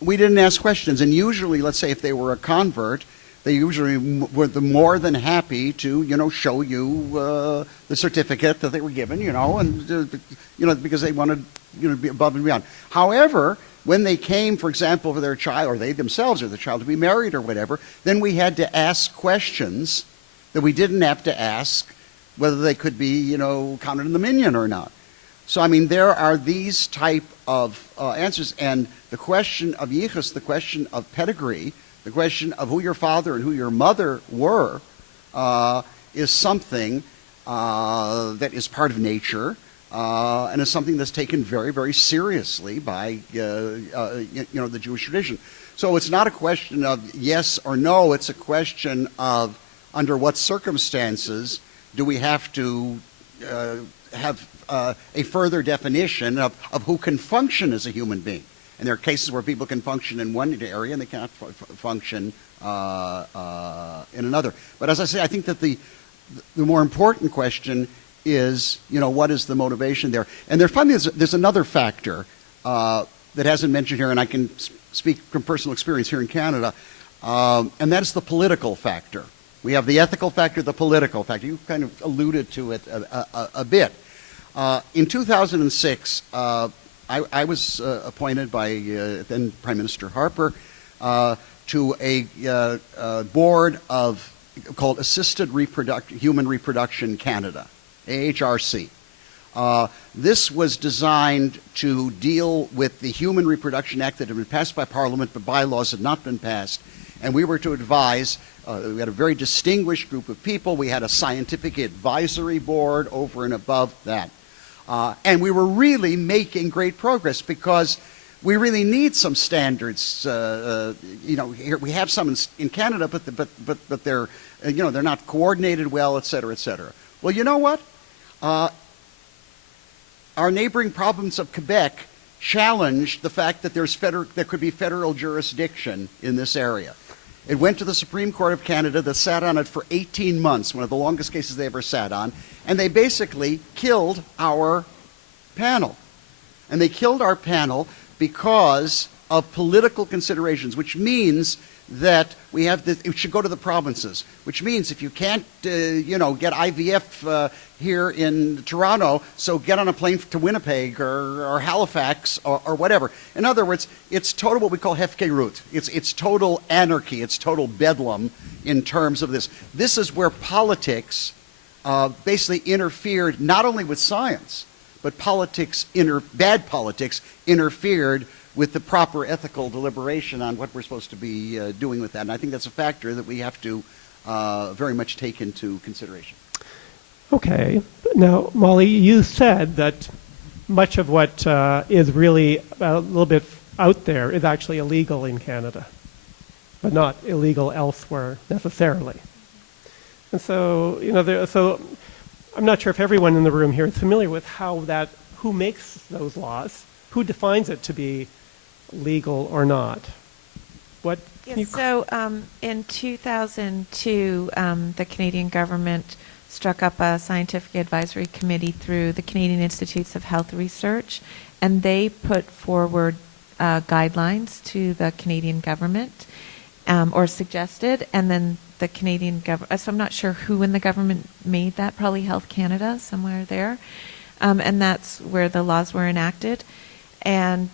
we didn't ask questions. And usually, let's say, if they were a convert, they usually were more than happy to, show you the certificate that they were given, and because they wanted, to be above and beyond. However, when they came, for example, for their child, or they themselves or the child to be married or whatever, then we had to ask questions that we didn't have to ask whether they could be, counted in the minyan or not. So, there are these type of answers, and the question of yichus, the question of pedigree, the question of who your father and who your mother were, is something that is part of nature, and is something that's taken very, very seriously by the Jewish tradition. So it's not a question of yes or no. It's a question of under what circumstances do we have to have a further definition of who can function as a human being. And there are cases where people can function in one area and they cannot function in another. But as I say, I think that the more important question is, what is the motivation there? And there's another factor that hasn't mentioned here, and I can speak from personal experience here in Canada, and that is the political factor. We have the ethical factor, the political factor. You kind of alluded to it a bit. In 2006, I was appointed by then Prime Minister Harper to a board called Assisted Human Reproduction Canada, AHRC. This was designed to deal with the Human Reproduction Act that had been passed by Parliament, but bylaws had not been passed. And we were to advise. We had a very distinguished group of people. We had a scientific advisory board over and above that. And we were really making great progress because we really need some standards. Here we have some in Canada, but they're they're not coordinated well, et cetera, et cetera. Well, you know what? Our neighboring province of Quebec challenged the fact that there could be federal jurisdiction in this area. It went to the Supreme Court of Canada that sat on it for 18 months, one of the longest cases they ever sat on, and they basically killed our panel. And they killed our panel because of political considerations, which means that it should go to the provinces, which means if you can't, get IVF here in Toronto, so get on a plane to Winnipeg or Halifax or whatever. In other words, it's total what we call hefkerut. It's total anarchy. It's total bedlam in terms of this. This is where politics basically interfered not only with science, but bad politics interfered with the proper ethical deliberation on what we're supposed to be doing with that. And I think that's a factor that we have to very much take into consideration. Okay. Now, Molly, you said that much of what is really a little bit out there is actually illegal in Canada, but not illegal elsewhere necessarily. And so, so I'm not sure if everyone in the room here is familiar with who makes those laws, who defines it to be legal or not. In 2002, the Canadian government struck up a scientific advisory committee through the Canadian Institutes of Health Research, and they put forward guidelines to the Canadian government, or suggested, and then the Canadian government, so I'm not sure who in the government made that, probably Health Canada, somewhere there, and that's where the laws were enacted. And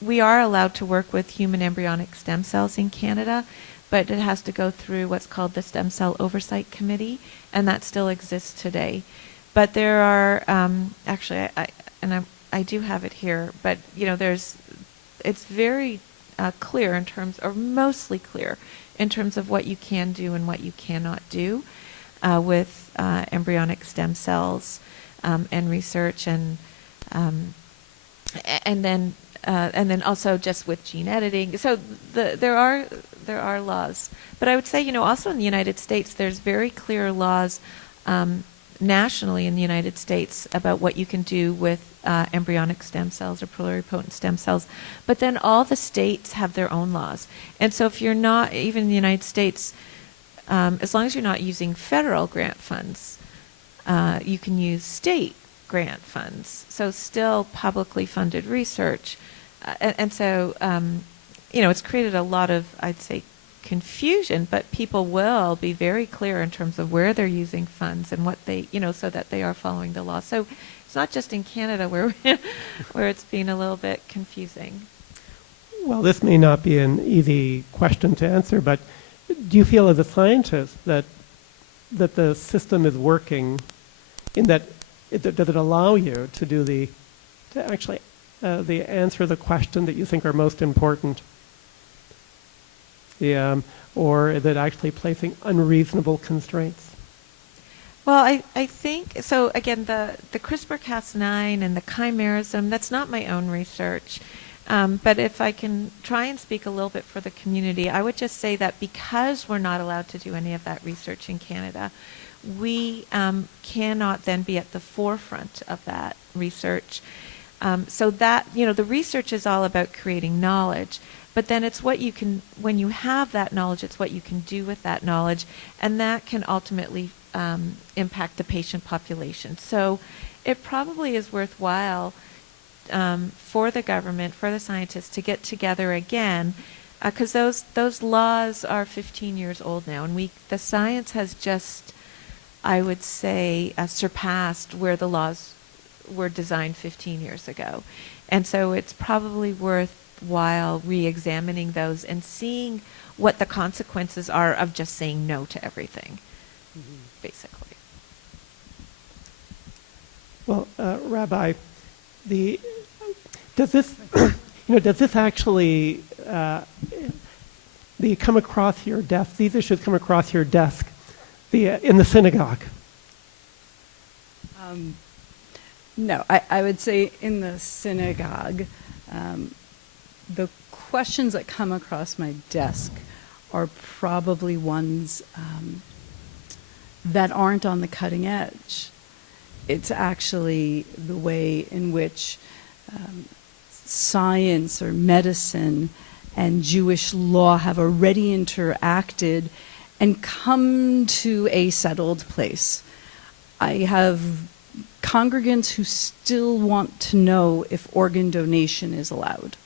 we are allowed to work with human embryonic stem cells in Canada, but it has to go through what's called the Stem Cell Oversight Committee, and that still exists today. But there are I do have it here, but it's very clear in terms, or mostly clear in terms of what you can do and what you cannot do with embryonic stem cells and research, and then also just with gene editing. So there are laws, but I would say also in the United States there's very clear laws nationally in the United States about what you can do with embryonic stem cells or pluripotent stem cells. But then all the states have their own laws, and so if you're not, even in the United States, as long as you're not using federal grant funds, you can use state grant funds, so still publicly funded research. And so, it's created a lot of, I'd say, confusion, but people will be very clear in terms of where they're using funds and what they, so that they are following the law. So it's not just in Canada where it's been a little bit confusing. Well, this may not be an easy question to answer, but do you feel as a scientist that the system is working in that does it allow you to actually answer the question that you think are most important? Or is it actually placing unreasonable constraints? Well, I think, so again, the CRISPR-Cas9 and the chimerism, that's not my own research. But if I can try and speak a little bit for the community, I would just say that because we're not allowed to do any of that research in Canada, we cannot then be at the forefront of that research. So that, the research is all about creating knowledge, but then it's what you can, when you have that knowledge, it's what you can do with that knowledge, and that can ultimately impact the patient population. So it probably is worthwhile for the government, for the scientists to get together again, because those laws are 15 years old now, and the science has just, I would say, surpassed where the laws were designed 15 years ago. And so it's probably worthwhile re-examining those and seeing what the consequences are of just saying no to everything, basically. Well, Rabbi, does this actually come across your desk? These issues come across your desk, in the synagogue? No, I would say in the synagogue, the questions that come across my desk are probably ones that aren't on the cutting edge. It's actually the way in which science or medicine and Jewish law have already interacted and come to a settled place. I have congregants who still want to know if organ donation is allowed.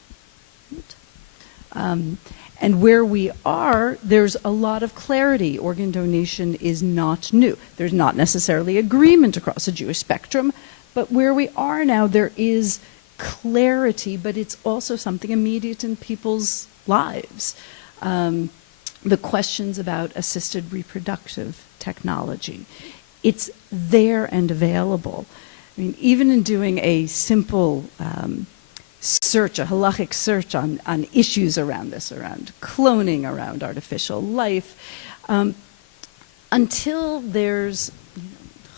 And where we are, there's a lot of clarity. Organ donation is not new. There's not necessarily agreement across the Jewish spectrum, but where we are now, there is clarity, but it's also something immediate in people's lives. The questions about assisted reproductive technology, it's there and available. I mean, even in doing a simple search, a halachic search on issues around this, around cloning, around artificial life, until there's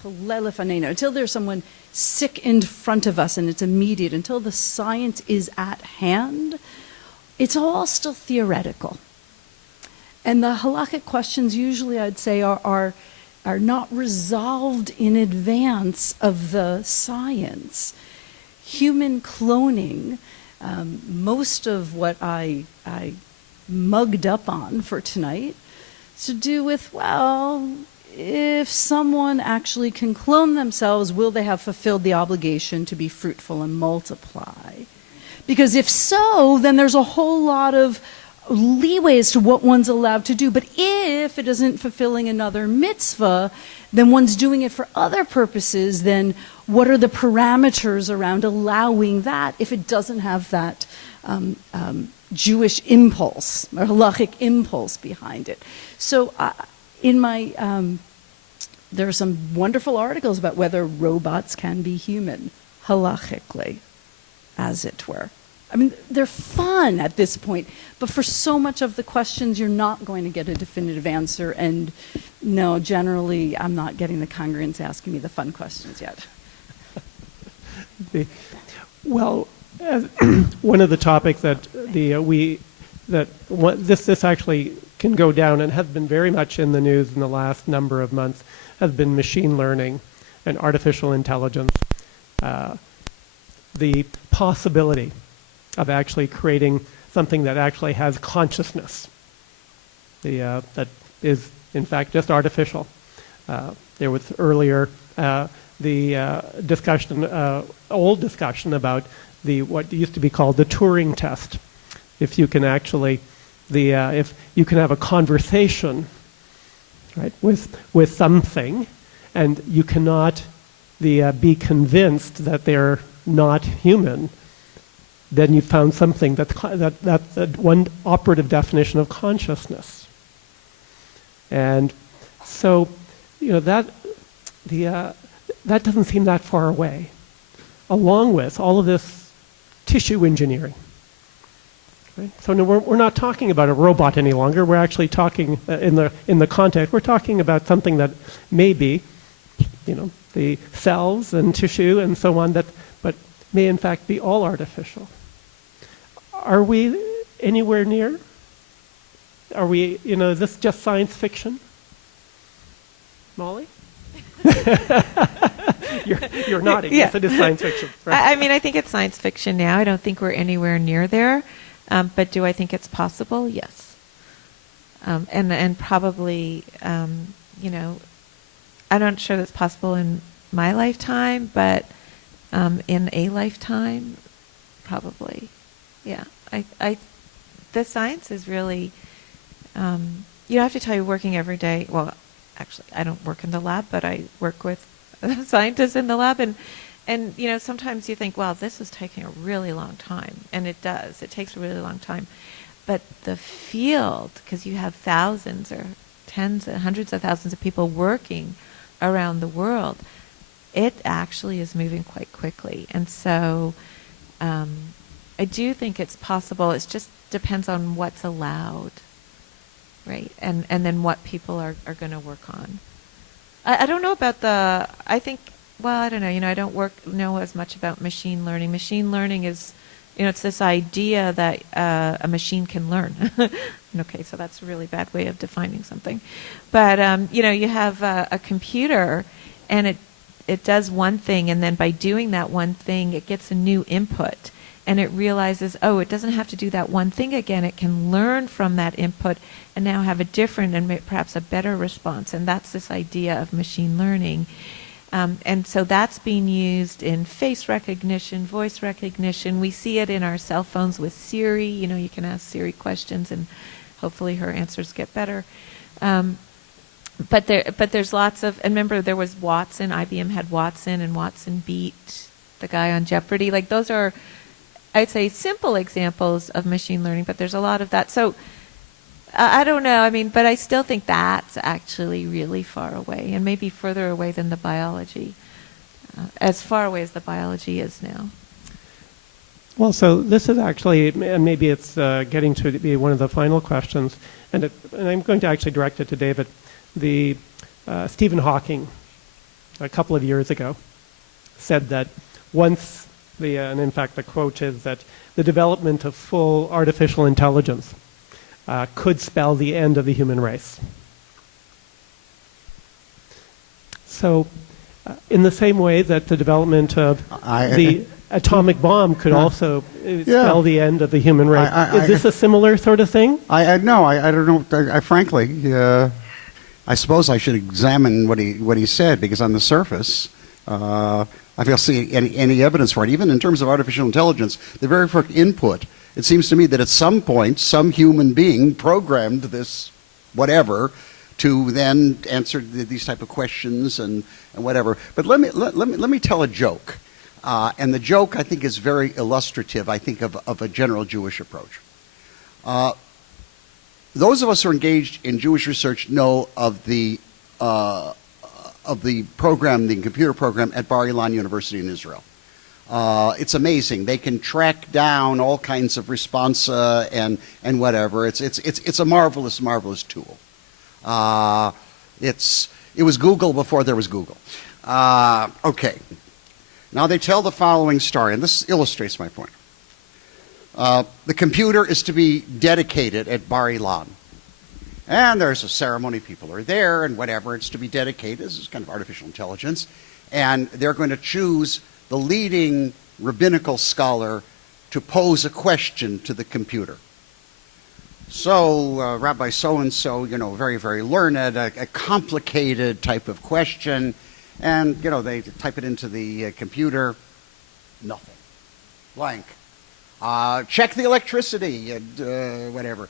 until there's someone sick in front of us and it's immediate, until the science is at hand, it's all still theoretical. And the halachic questions usually, I'd say, are not resolved in advance of the science. Human cloning, most of what I mugged up on for tonight, is to do with, well, if someone actually can clone themselves, will they have fulfilled the obligation to be fruitful and multiply? Because if so, then there's a whole lot of leeway as to what one's allowed to do. But if it isn't fulfilling another mitzvah, then one's doing it for other purposes, then what are the parameters around allowing that if it doesn't have that Jewish impulse or halachic impulse behind it? So in my, there are some wonderful articles about whether robots can be human, halachically, as it were. I mean, they're fun at this point, but for so much of the questions, you're not going to get a definitive answer. And no, generally, I'm not getting the congregants asking me the fun questions yet. Well, one of the topics that this actually can go down and has been very much in the news in the last number of months has been machine learning and artificial intelligence. The possibility of actually creating something that actually has consciousness, that is, in fact, just artificial. There was earlier the discussion, old discussion about what used to be called the Turing test. If you can actually, if you can have a conversation, right, with something, and you cannot be convinced that they're not human, then you found something that's one operative definition of consciousness. And so, that doesn't seem that far away, along with all of this tissue engineering. Right? So no, we're not talking about a robot any longer. We're actually talking in the context. We're talking about something that may be, the cells and tissue and so on, but may in fact be all artificial. Are we anywhere near? Are we, is this just science fiction? Molly? You're nodding. Yeah. Yes, it is science fiction. Right. I mean, I think it's science fiction now. I don't think we're anywhere near there. But do I think it's possible? Yes. And probably, you know, I'm not sure that's possible in my lifetime, but in a lifetime, probably. Yeah. The science is really, you don't have to tell you working every day. Well, actually, I don't work in the lab, but I work with scientists in the lab. And you know, sometimes you think, wow, this is taking a really long time. And it does. It takes a really long time. But the field, because you have thousands or tens and hundreds of thousands of people working around the world, it actually is moving quite quickly. And so I do think it's possible. It just depends on what's allowed, right? And then what people are going to work on. I don't know about I think, well, I don't know. You know, I don't know as much about machine learning. Machine learning is, you know, it's this idea that a machine can learn. Okay, so that's a really bad way of defining something. But, you know, you have a computer, and it does one thing, and then by doing that one thing, it gets a new input. And it realizes, oh, it doesn't have to do that one thing again. It can learn from that input and now have a different and perhaps a better response. And that's this idea of machine learning. And so that's being used in face recognition, voice recognition. We see it in our cell phones with Siri. You know, you can ask Siri questions and hopefully her answers get better. But there's lots of, and remember there was Watson, IBM had Watson, and Watson beat the guy on Jeopardy. Like those are, I'd say, simple examples of machine learning, but there's a lot of that. So I don't know. I mean, but I still think that's actually really far away, and maybe further away than the biology, as far away as the biology is now. Well, so this is actually, and maybe it's getting to be one of the final questions, and I'm going to actually direct it to David. Stephen Hawking, a couple of years ago, said that once and in fact the quote is that the development of full artificial intelligence could spell the end of the human race. So in the same way that the development of the atomic bomb could also spell the end of the human race. Is this a similar sort of thing? No, I don't know. Frankly, I suppose I should examine what he said, because on the surface, I don't see any evidence for it. Even in terms of artificial intelligence, the very first input, it seems to me that at some point, some human being programmed this whatever to then answer these type of questions and whatever. But let me tell a joke. And the joke, I think, is very illustrative, I think, of a general Jewish approach. Those of us who are engaged in Jewish research know of the program, the computer program at Bar Ilan University in Israel. It's amazing. They can track down all kinds of responsa and whatever. It's a marvelous, marvelous tool. It was Google before there was Google. Okay. Now they tell the following story, and this illustrates my point. The computer is to be dedicated at Bar Ilan. And there's a ceremony, people are there, and whatever, it's to be dedicated. This is kind of artificial intelligence. And they're going to choose the leading rabbinical scholar to pose a question to the computer. So, Rabbi so-and-so, you know, very, very learned, a complicated type of question. And, you know, they type it into the computer. Nothing. Blank. Check the electricity and whatever.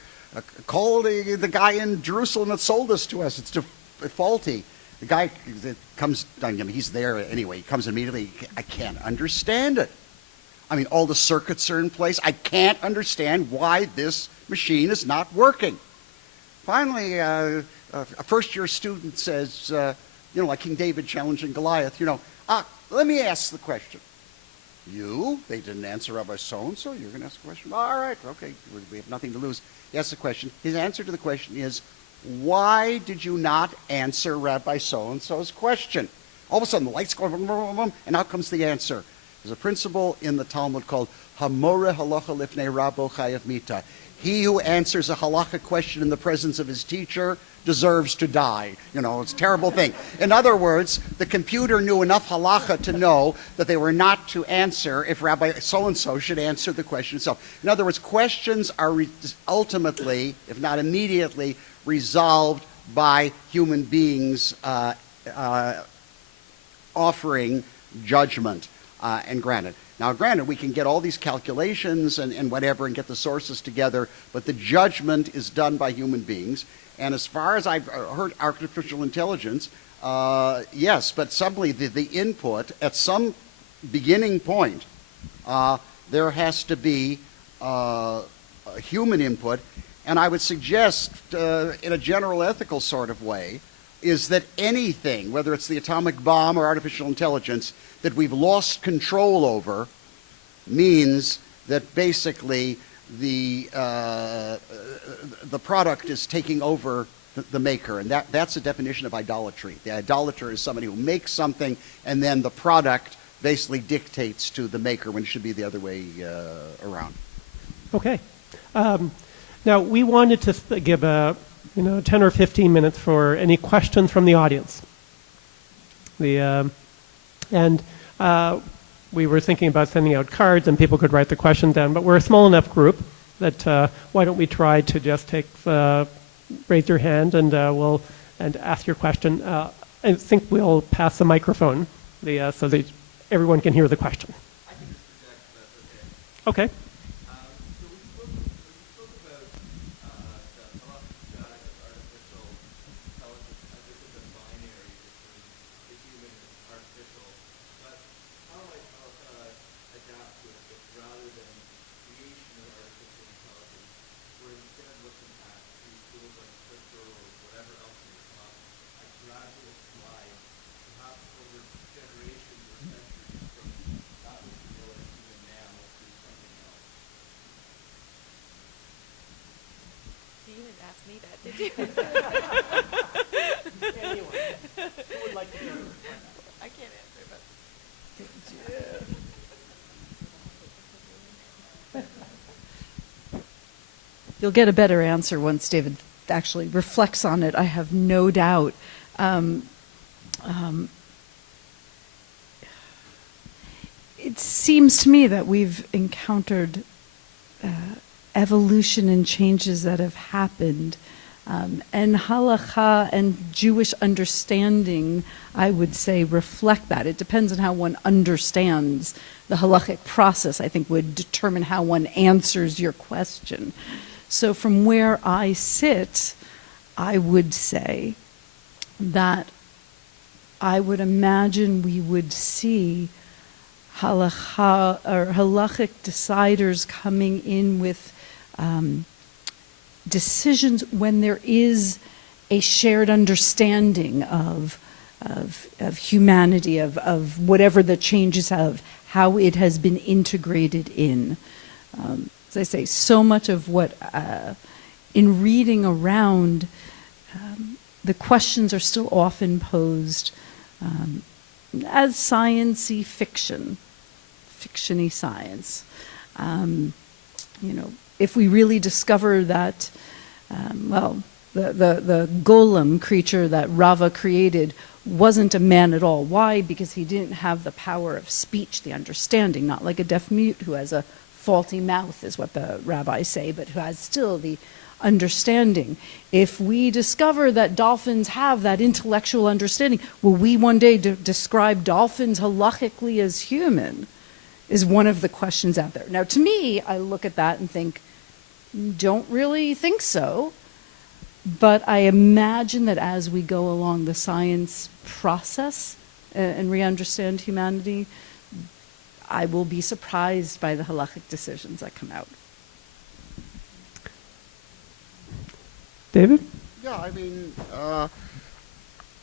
Call the guy in Jerusalem that sold this to us. It's faulty. The guy that comes, I mean, he's there anyway. He comes immediately. I can't understand it. I mean, all the circuits are in place. I can't understand why this machine is not working. Finally, a first-year student says, you know, like King David challenging Goliath, you know, let me ask the question. They didn't answer Rabbi so-and-so, you're going to ask the question? All right, okay, we have nothing to lose. He asks the question. His answer to the question is, why did you not answer Rabbi so-and-so's question? All of a sudden, the lights go, boom, boom, boom, and out comes the answer. There's a principle in the Talmud called Hamore halacha lifnei rabo chayav mita. He who answers a halacha question in the presence of his teacher deserves to die. It's a terrible thing. In other words, the computer knew enough halacha to know that they were not to answer if Rabbi so-and-so should answer the question itself. In other words, questions are ultimately, if not immediately, resolved by human beings offering judgment and granted. Now, granted, we can get all these calculations and whatever and get the sources together, but the judgment is done by human beings. And as far as I've heard artificial intelligence, yes, but suddenly the input, at some beginning point, there has to be human input. And I would suggest, in a general ethical sort of way, is that anything, whether it's the atomic bomb or artificial intelligence, that we've lost control over means that basically the product is taking over the maker. And that's a definition of idolatry. The idolater is somebody who makes something and then the product basically dictates to the maker when it should be the other way around. Okay. Now, we wanted to give 10 or 15 minutes for any questions from the audience. We were thinking about sending out cards and people could write the question down, but we're a small enough group that why don't we try to just raise your hand and ask your question. I think we'll pass the microphone so that everyone can hear the question. I can just project if that's okay. Okay. So we spoke about the philosophy status of artificial intelligence as if it's a binary between the human and artificial. But how might adapt to it if rather than creation of artificial intelligence, we're instead looking at these tools like CRISPR or whatever else we talk, a gradual slide, perhaps over generations or centuries from that which we know as human now to something else. You didn't ask me that, did you? Anyone who would like to hear it? I can't answer, but You'll get a better answer once David actually reflects on it, I have no doubt. It seems to me that we've encountered evolution and changes that have happened. And halakha and Jewish understanding, I would say, reflect that. It depends on how one understands the halachic process, I think, would determine how one answers your question. So from where I sit, I would say that I would imagine we would see halakha or halachic deciders coming in with decisions when there is a shared understanding of humanity, of whatever the changes of how it has been integrated in. As I say, so much of what, in reading around, the questions are still often posed as science-y fiction, fiction-y science. If we really discover that, the golem creature that Rava created wasn't a man at all. Why? Because he didn't have the power of speech, the understanding, not like a deaf mute who has a faulty mouth, is what the rabbis say, but who has still the understanding. If we discover that dolphins have that intellectual understanding, will we one day describe dolphins halachically as human? Is one of the questions out there. Now, to me, I look at that and think, don't really think so. But I imagine that as we go along the science process and re-understand humanity, I will be surprised by the halachic decisions that come out. David? Yeah, I mean,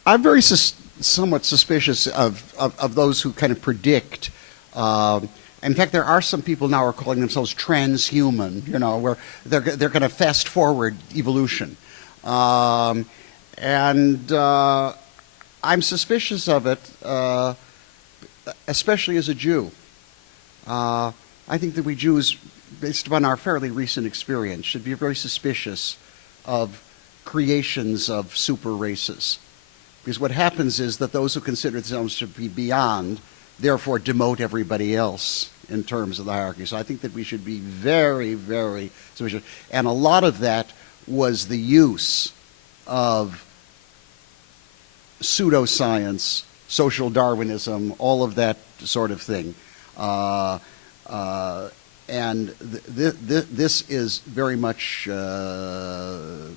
I'm very somewhat suspicious of those who kind of predict. In fact, there are some people now who are calling themselves transhuman, where they're going to fast forward evolution. I'm suspicious of it, especially as a Jew. I think that we Jews, based upon our fairly recent experience, should be very suspicious of creations of super races. Because what happens is that those who consider themselves to be beyond, therefore demote everybody else in terms of the hierarchy. So I think that we should be very, very suspicious. And a lot of that was the use of pseudoscience, social Darwinism, all of that sort of thing. And this is very much, the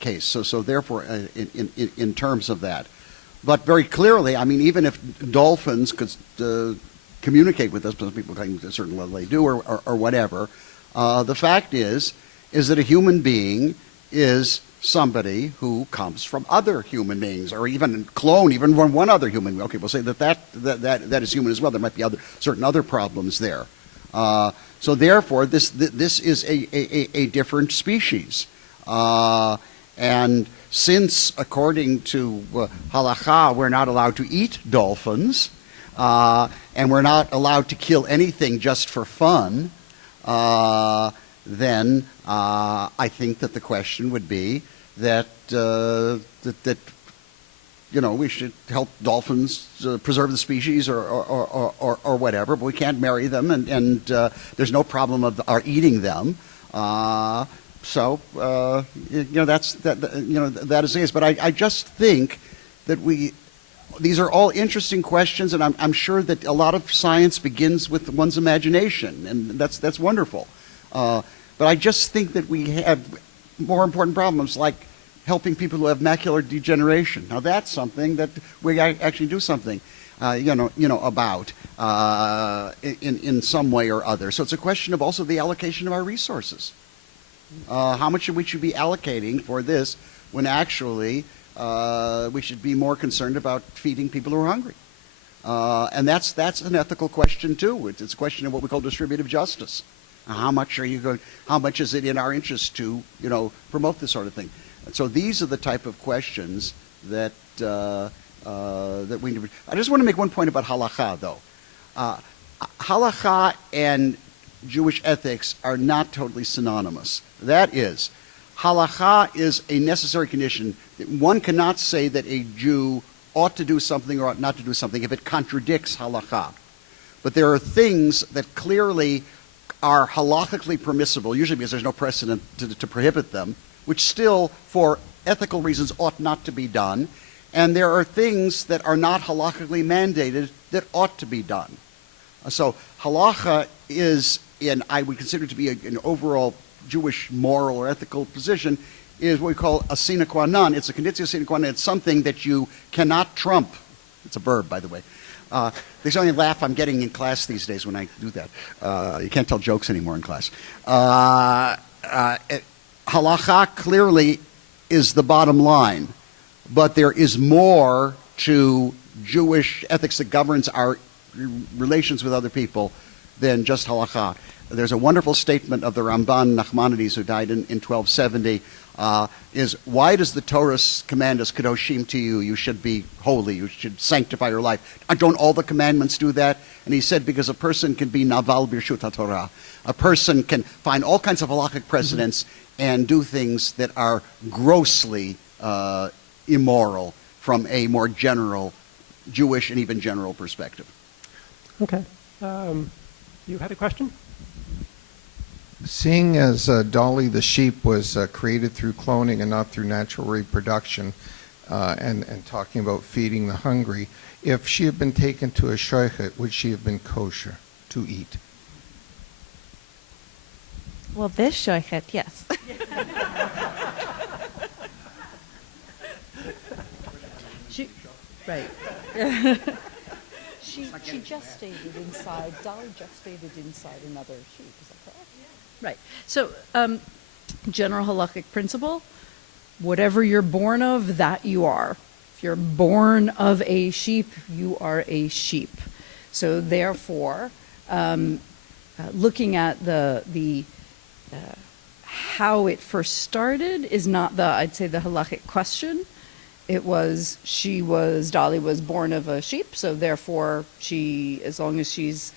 case. So therefore, in terms of that, but very clearly, I mean, even if dolphins could communicate with us, because people claim to a certain level they do, or whatever, the fact is that a human being is somebody who comes from other human beings, or even clone even from one other human being. Okay, we'll say that is human as well. There might be certain other problems there. So therefore, this is a different species. And since, according to halakha, we're not allowed to eat dolphins, and we're not allowed to kill anything just for fun, then I think that the question would be that we should help dolphins preserve the species or whatever, but we can't marry them, and there's no problem of our eating them. So that's that is the case. But I just think that these are all interesting questions, and I'm sure that a lot of science begins with one's imagination, and that's wonderful. But I just think that we have more important problems, like helping people who have macular degeneration. Now that's something that we actually do something, about in some way or other. So it's a question of also the allocation of our resources. How much we should be allocating for this, when actually we should be more concerned about feeding people who are hungry. And that's an ethical question too. It's a question of what we call distributive justice. How much is it in our interest to promote this sort of thing? And so these are the type of questions that that we need. I just want to make one point about halakha, though. Halakha and Jewish ethics are not totally synonymous. That is, halakha is a necessary condition. One cannot say that a Jew ought to do something or ought not to do something if it contradicts halakha. But there are things that clearly are halakhically permissible, usually because there's no precedent to prohibit them, which still, for ethical reasons, ought not to be done. And there are things that are not halakhically mandated that ought to be done. So halakha is, and I would consider it to be an overall Jewish moral or ethical position, is what we call a sine qua non. It's a conditio sine qua non. It's something that you cannot trump. It's a verb, by the way. There's only laugh I'm getting in class these days when I do that. You can't tell jokes anymore in class. Halakha clearly is the bottom line, but there is more to Jewish ethics that governs our relations with other people than just halakha. There's a wonderful statement of the Ramban Nachmanides, who died in 1270, is why does the Torah command us, kadoshim to you, you should be holy, you should sanctify your life? Don't all the commandments do that? And he said, because a person can be naval birshut HaTorah. A person can find all kinds of halakhic precedents and do things that are grossly immoral from a more general Jewish and even general perspective. Okay. You had a question? Seeing as Dolly the sheep was created through cloning and not through natural reproduction, and talking about feeding the hungry, if she had been taken to a shoichet, would she have been kosher to eat? Well, this shoichet, yes. Right. She gestated inside, Dolly gestated inside another sheep, is that correct? Yeah. Right. So, general halakhic principle, whatever you're born of, that you are. If you're born of a sheep, you are a sheep. So therefore, looking at the how it first started is not I'd say the halakhic question. It was, Dolly was born of a sheep, so therefore she, as long as she's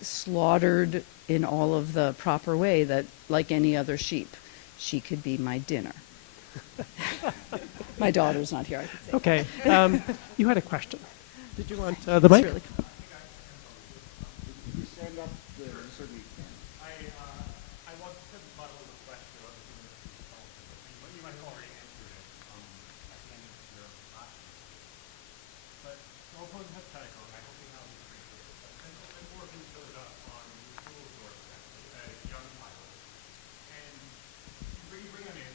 slaughtered in all of the proper way, that like any other sheep, she could be my dinner. My daughter's not here, I could say. Okay. You had a question. Did you want the mic? Really Stand up, certainly can. I want to muddle the question about the human institution, but you might have already answered it at the end of your last answer. But no pun hypothetical, and I hope you know this pretty clear. But then more who shows up on the school's doorstep as young pilot, and you bring them in,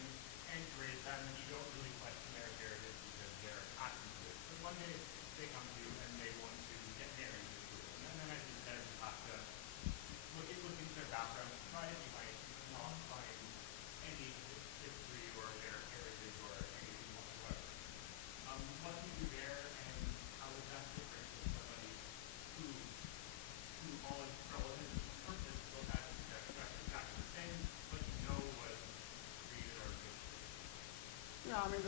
and raise them, and you don't really question their heritage because they're acting to it. But one day they come to you and they want to get married to the school. And then as you said, you have to look into their background, try it, you might not find any history or their heritage or anything whatsoever. What do you do there, and how is that different from somebody who all his purpose still has their expression exactly the same, but you know was created artificially? Yeah, I mean,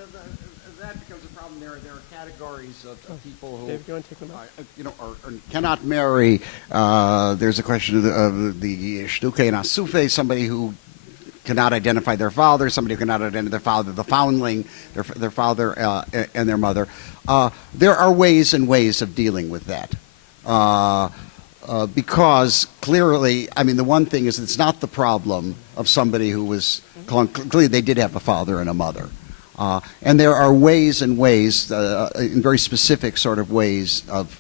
that becomes a problem. There are categories of people who, Dave, do you want to take them out? or cannot marry. There's a question of the shtuke and asufe, somebody who cannot identify their father, somebody who cannot identify their father, the foundling, their father and their mother. There are ways and ways of dealing with that. Because clearly, I mean, the one thing is it's not the problem of somebody who was, clearly they did have a father and a mother. And there are ways and ways, in very specific sort of ways of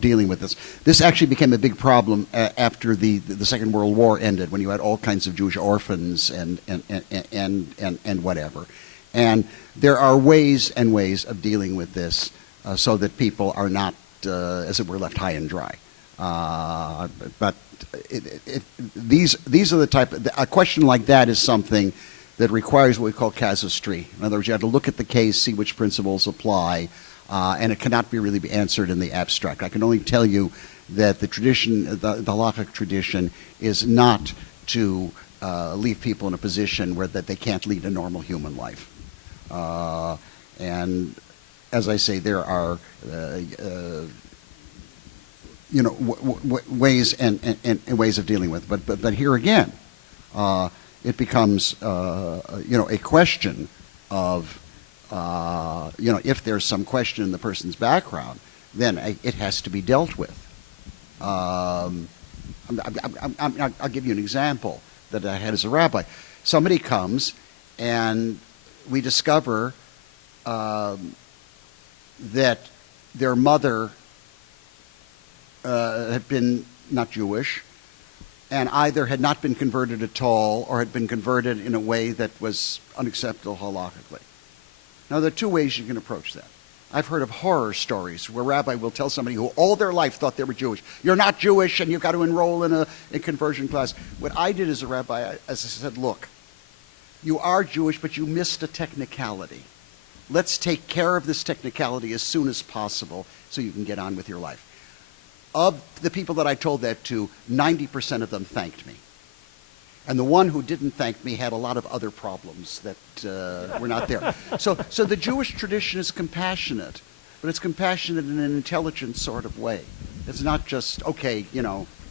dealing with this. This actually became a big problem after the Second World War ended, when you had all kinds of Jewish orphans and whatever. And there are ways and ways of dealing with this so that people are not, as it were, left high and dry. But these are the type. A question like that is something that requires what we call casuistry. In other words, you have to look at the case, see which principles apply, and it cannot really be answered in the abstract. I can only tell you that the tradition, the halachic tradition, is not to leave people in a position where that they can't lead a normal human life. And as I say, there are ways and ways of dealing with. But here again, it becomes a question of if there's some question in the person's background, then it has to be dealt with. I'll give you an example that I had as a rabbi. Somebody comes and we discover that their mother had been not Jewish, and either had not been converted at all or had been converted in a way that was unacceptable halakhically. Now, there are two ways you can approach that. I've heard of horror stories where a rabbi will tell somebody who all their life thought they were Jewish, you're not Jewish and you've got to enroll in a conversion class. What I did as a rabbi, as I said, look, you are Jewish, but you missed a technicality. Let's take care of this technicality as soon as possible so you can get on with your life. Of the people that I told that to, 90% of them thanked me. And the one who didn't thank me had a lot of other problems that were not there. So the Jewish tradition is compassionate, but it's compassionate in an intelligent sort of way. It's not just, okay, we're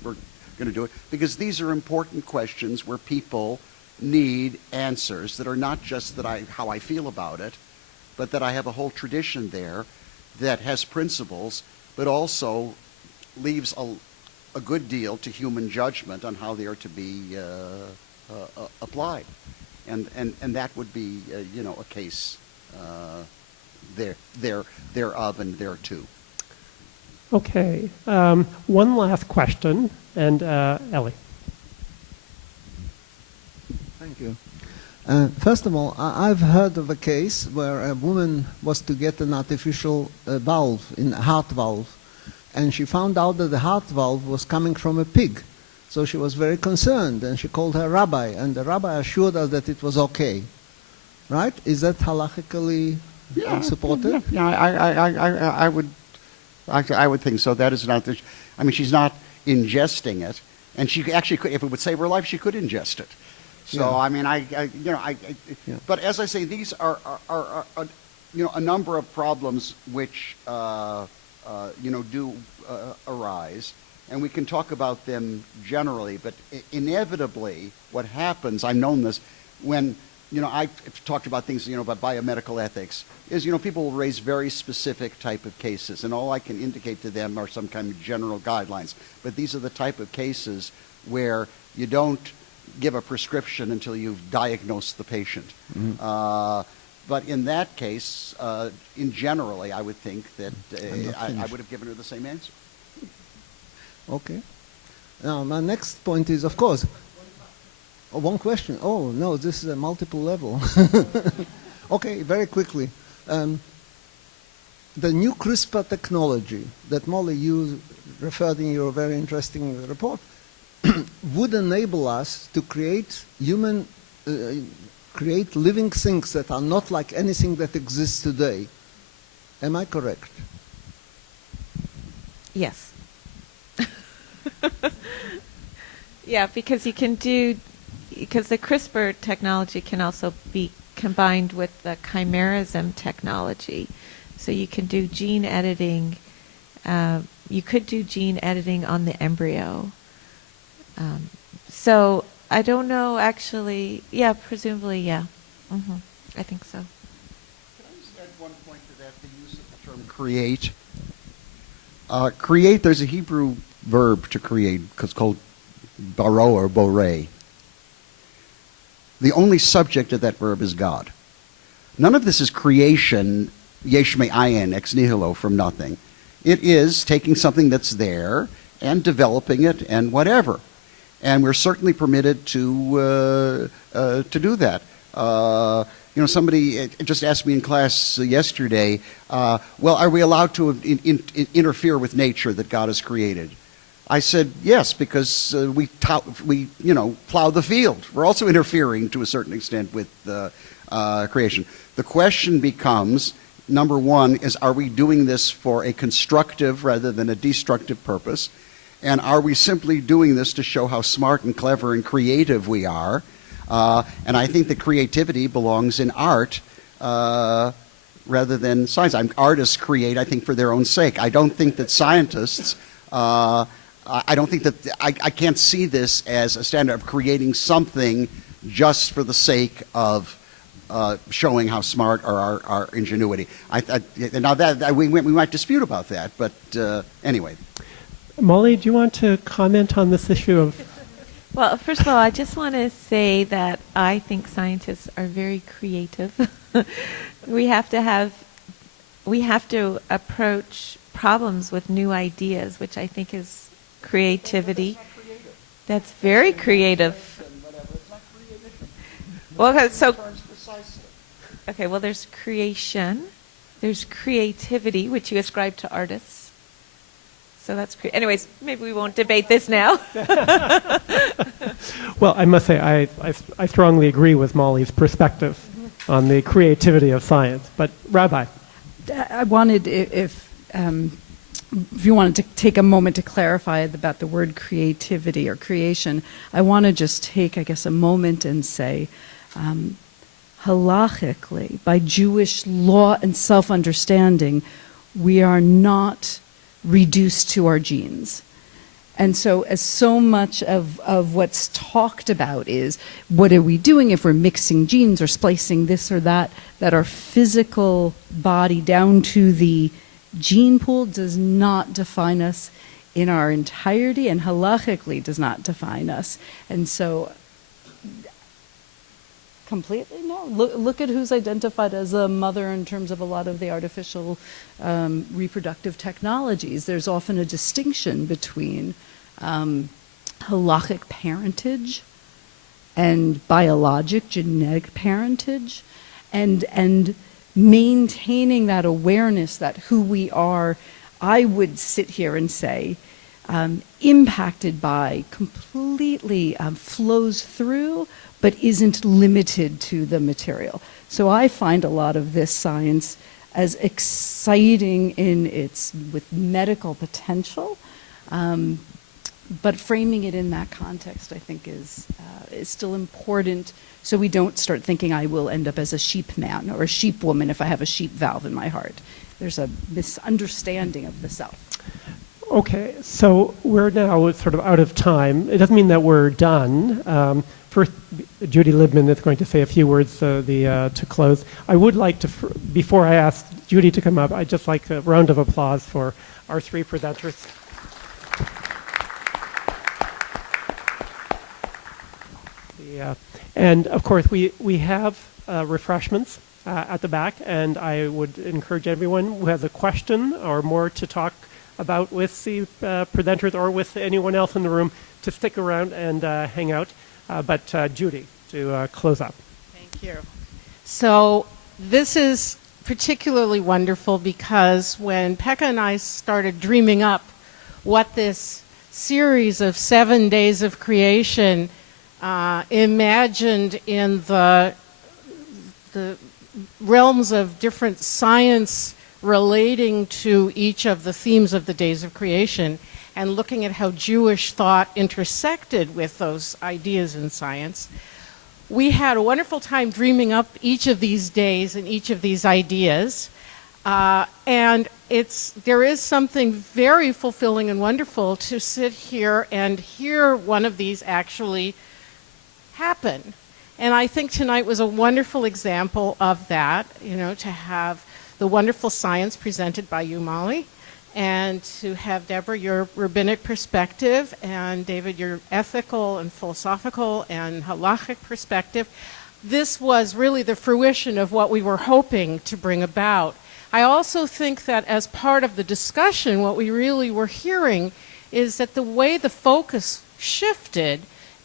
going to do it. Because these are important questions where people need answers that are not just how I feel about it, but that I have a whole tradition there that has principles, but also leaves a good deal to human judgment on how they are to be applied, and that would be a case thereof and thereto. Okay, one last question, and Ellie. Thank you. First of all, I've heard of a case where a woman was to get an artificial valve, a heart valve, and she found out that the heart valve was coming from a pig. So she was very concerned, and she called her rabbi, and the rabbi assured her that it was okay. Right? Is that halachically supported? Yeah, I would think so. That is not the, I mean, she's not ingesting it, and she actually could, if it would save her life, she could ingest it. So yeah. I mean, Yeah. But as I say, these are a number of problems which do arise, and we can talk about them generally, but inevitably what happens, I've known this, when I've talked about things, about biomedical ethics, is, people will raise very specific type of cases, and all I can indicate to them are some kind of general guidelines. But these are the type of cases where you don't give a prescription until you've diagnosed the patient. But in that case, in generally, I would think that I would have given her the same answer. Okay. Now, my next point is, of course, one question. Oh, no, this is a multiple level. Okay, very quickly. The new CRISPR technology that Molly, you referred in your very interesting report, would enable us to create create living things that are not like anything that exists today. Am I correct? Yes. Yeah, because the CRISPR technology can also be combined with the chimerism technology. So you can do gene editing. You could do gene editing on the embryo. So I don't know, actually. Yeah, presumably, yeah. I think so. Can I just add one point to that, the use of the term create? Create, there's a Hebrew verb to create, it's called baro or borei. The only subject of that verb is God. None of this is creation, yesh me'ayin, ex nihilo, from nothing. It is taking something that's there and developing it and whatever. And we're certainly permitted to do that. Somebody just asked me in class yesterday, well, are we allowed to interfere with nature that God has created? I said, yes, because we plow the field. We're also interfering to a certain extent with creation. The question becomes, number one, is are we doing this for a constructive rather than a destructive purpose? And are we simply doing this to show how smart and clever and creative we are? And I think that creativity belongs in art rather than science. Artists create, I think, for their own sake. I don't think that scientists, I don't think that, I can't see this as a standard of creating something just for the sake of showing how smart are our ingenuity. Now that we might dispute about that, but anyway. Molly, do you want to comment on this issue of... Well, first of all, I just want to say that I think scientists are very creative. We have to approach problems with new ideas, which I think is creativity. That's very creative. Well, okay, well, there's creation, there's creativity, which you ascribe to artists. So that's anyways, maybe we won't debate this now. Well, I must say, I strongly agree with Molly's perspective on the creativity of science. But Rabbi, I wanted, if you wanted to take a moment to clarify about the word creativity or creation, I want to just take, I guess, a moment and say, halachically, by Jewish law and self-understanding, we are not reduced to our genes. And so as so much of what's talked about is, what are we doing if we're mixing genes or splicing this or that our physical body down to the gene pool does not define us in our entirety, and halachically does not define us. And so completely no. Look at who's identified as a mother in terms of a lot of the artificial reproductive technologies. There's often a distinction between halachic parentage and biologic genetic parentage, and maintaining that awareness that who we are, I would sit here and say, impacted by, completely flows through, but isn't limited to the material. So I find a lot of this science as exciting in its with medical potential, but framing it in that context, I think, is still important. So we don't start thinking I will end up as a sheep man or a sheep woman if I have a sheep valve in my heart. There's a misunderstanding of the self. okay, so we're now sort of out of time. It doesn't mean that we're done. First, Judy Libman is going to say a few words to close. I would like to, before I ask Judy to come up, I'd just like a round of applause for our three presenters. And of course, we have refreshments at the back, and I would encourage everyone who has a question or more to talk about with the presenters or with anyone else in the room to stick around and hang out. But Judy, to close up. Thank you. So this is particularly wonderful because when Pekka and I started dreaming up what this series of 7 days of creation imagined in the realms of different science relating to each of the themes of the days of creation, and looking at how Jewish thought intersected with those ideas in science, we had a wonderful time dreaming up each of these days and each of these ideas. And there is something very fulfilling and wonderful to sit here and hear one of these actually happen. And I think tonight was a wonderful example of that, to have the wonderful science presented by you, Molly, and to have, Deborah, your rabbinic perspective, and David, your ethical and philosophical and halachic perspective. This was really the fruition of what we were hoping to bring about. I also think that as part of the discussion, what we really were hearing is that the way the focus shifted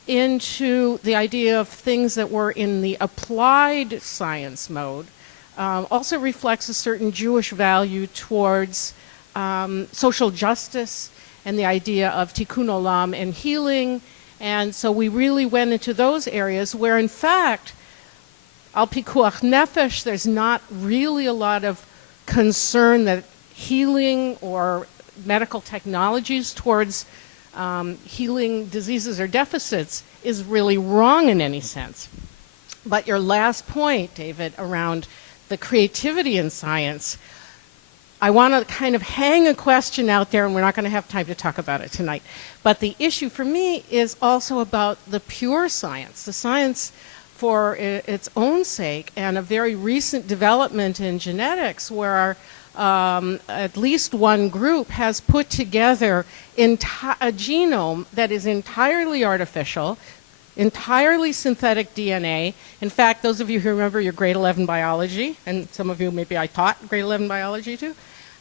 into the idea of things that were in the applied science mode also reflects a certain Jewish value towards social justice and the idea of tikkun olam and healing. And so we really went into those areas where, in fact, al pikuach nefesh, there's not really a lot of concern that healing or medical technologies towards healing diseases or deficits is really wrong in any sense. But your last point, David, around the creativity in science, I want to kind of hang a question out there, and we're not going to have time to talk about it tonight. But the issue for me is also about the pure science, the science for its own sake, and a very recent development in genetics where at least one group has put together a genome that is entirely artificial, entirely synthetic DNA. In fact, those of you who remember your grade 11 biology, and some of you maybe I taught grade 11 biology too,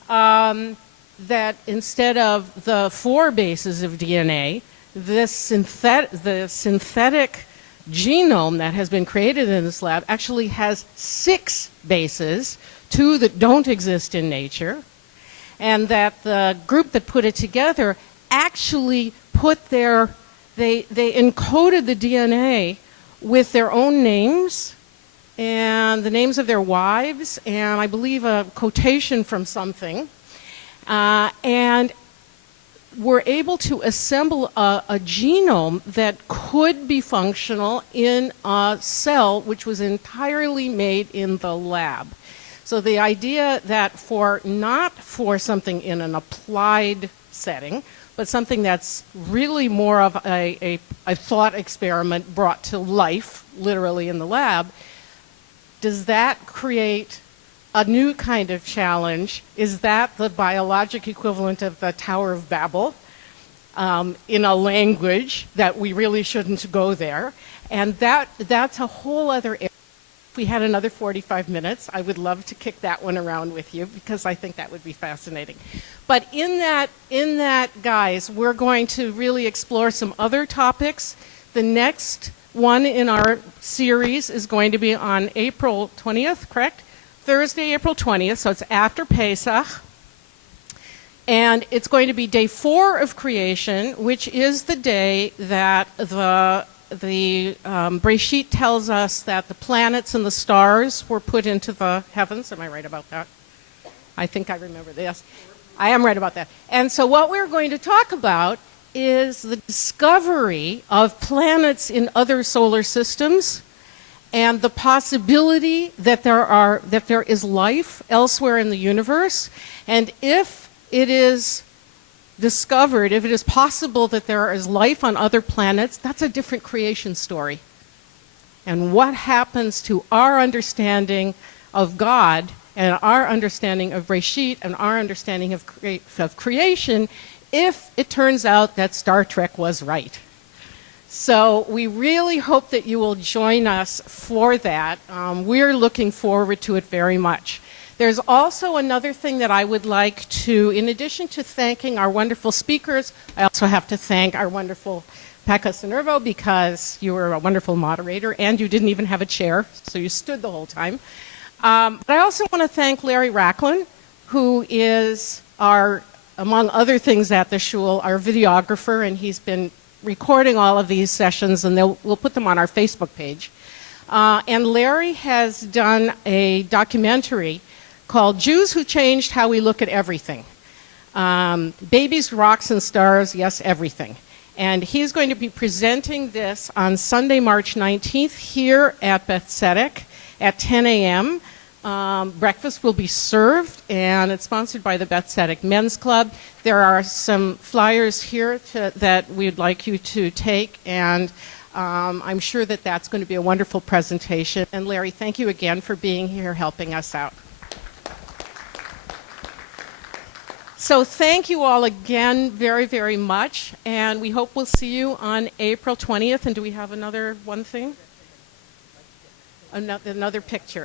that instead of the 4 bases of DNA, the synthetic genome that has been created in this lab actually has 6 bases, 2 that don't exist in nature, and that the group that put it together actually they encoded the DNA with their own names and the names of their wives, and I believe a quotation from something, and were able to assemble a genome that could be functional in a cell which was entirely made in the lab. So the idea that not for something in an applied setting, but something that's really more of a thought experiment brought to life, literally in the lab, does that create a new kind of challenge? Is that the biologic equivalent of the Tower of Babel in a language that we really shouldn't go there? And that's a whole other area. If we had another 45 minutes, I would love to kick that one around with you because I think that would be fascinating. But in that, guys, we're going to really explore some other topics. The next one in our series is going to be on April 20th, correct? Thursday, April 20th, so it's after Pesach. And it's going to be day 4 of creation, which is the day that the Breshit tells us that the planets and the stars were put into the heavens. Am I right about that? I think I remember this. I am right about that. And so what we're going to talk about is the discovery of planets in other solar systems and the possibility that there is life elsewhere in the universe. And if it is discovered, if it is possible that there is life on other planets, that's a different creation story. and what happens to our understanding of God and our understanding of Reshit and our understanding of creation if it turns out that Star Trek was right. So we really hope that you will join us for that. We're looking forward to it very much. There's also another thing that I would like to, in addition to thanking our wonderful speakers, I also have to thank our wonderful Pekka Sinervo, because you were a wonderful moderator and you didn't even have a chair, so you stood the whole time. But I also want to thank Larry Rachlin, who is our, among other things at the shul, our videographer, and he's been recording all of these sessions, and we'll put them on our Facebook page. And Larry has done a documentary called Jews Who Changed How We Look at Everything. Babies, Rocks, and Stars, Yes, Everything. And he's going to be presenting this on Sunday, March 19th here at Beth Tzedec at 10 a.m. Breakfast will be served, and it's sponsored by the Beth Tzedec Men's Club. There are some flyers here that we'd like you to take, and I'm sure that that's going to be a wonderful presentation. And Larry, thank you again for being here helping us out. So thank you all again very, very much, and we hope we'll see you on April 20th. And do we have another one thing? Another picture.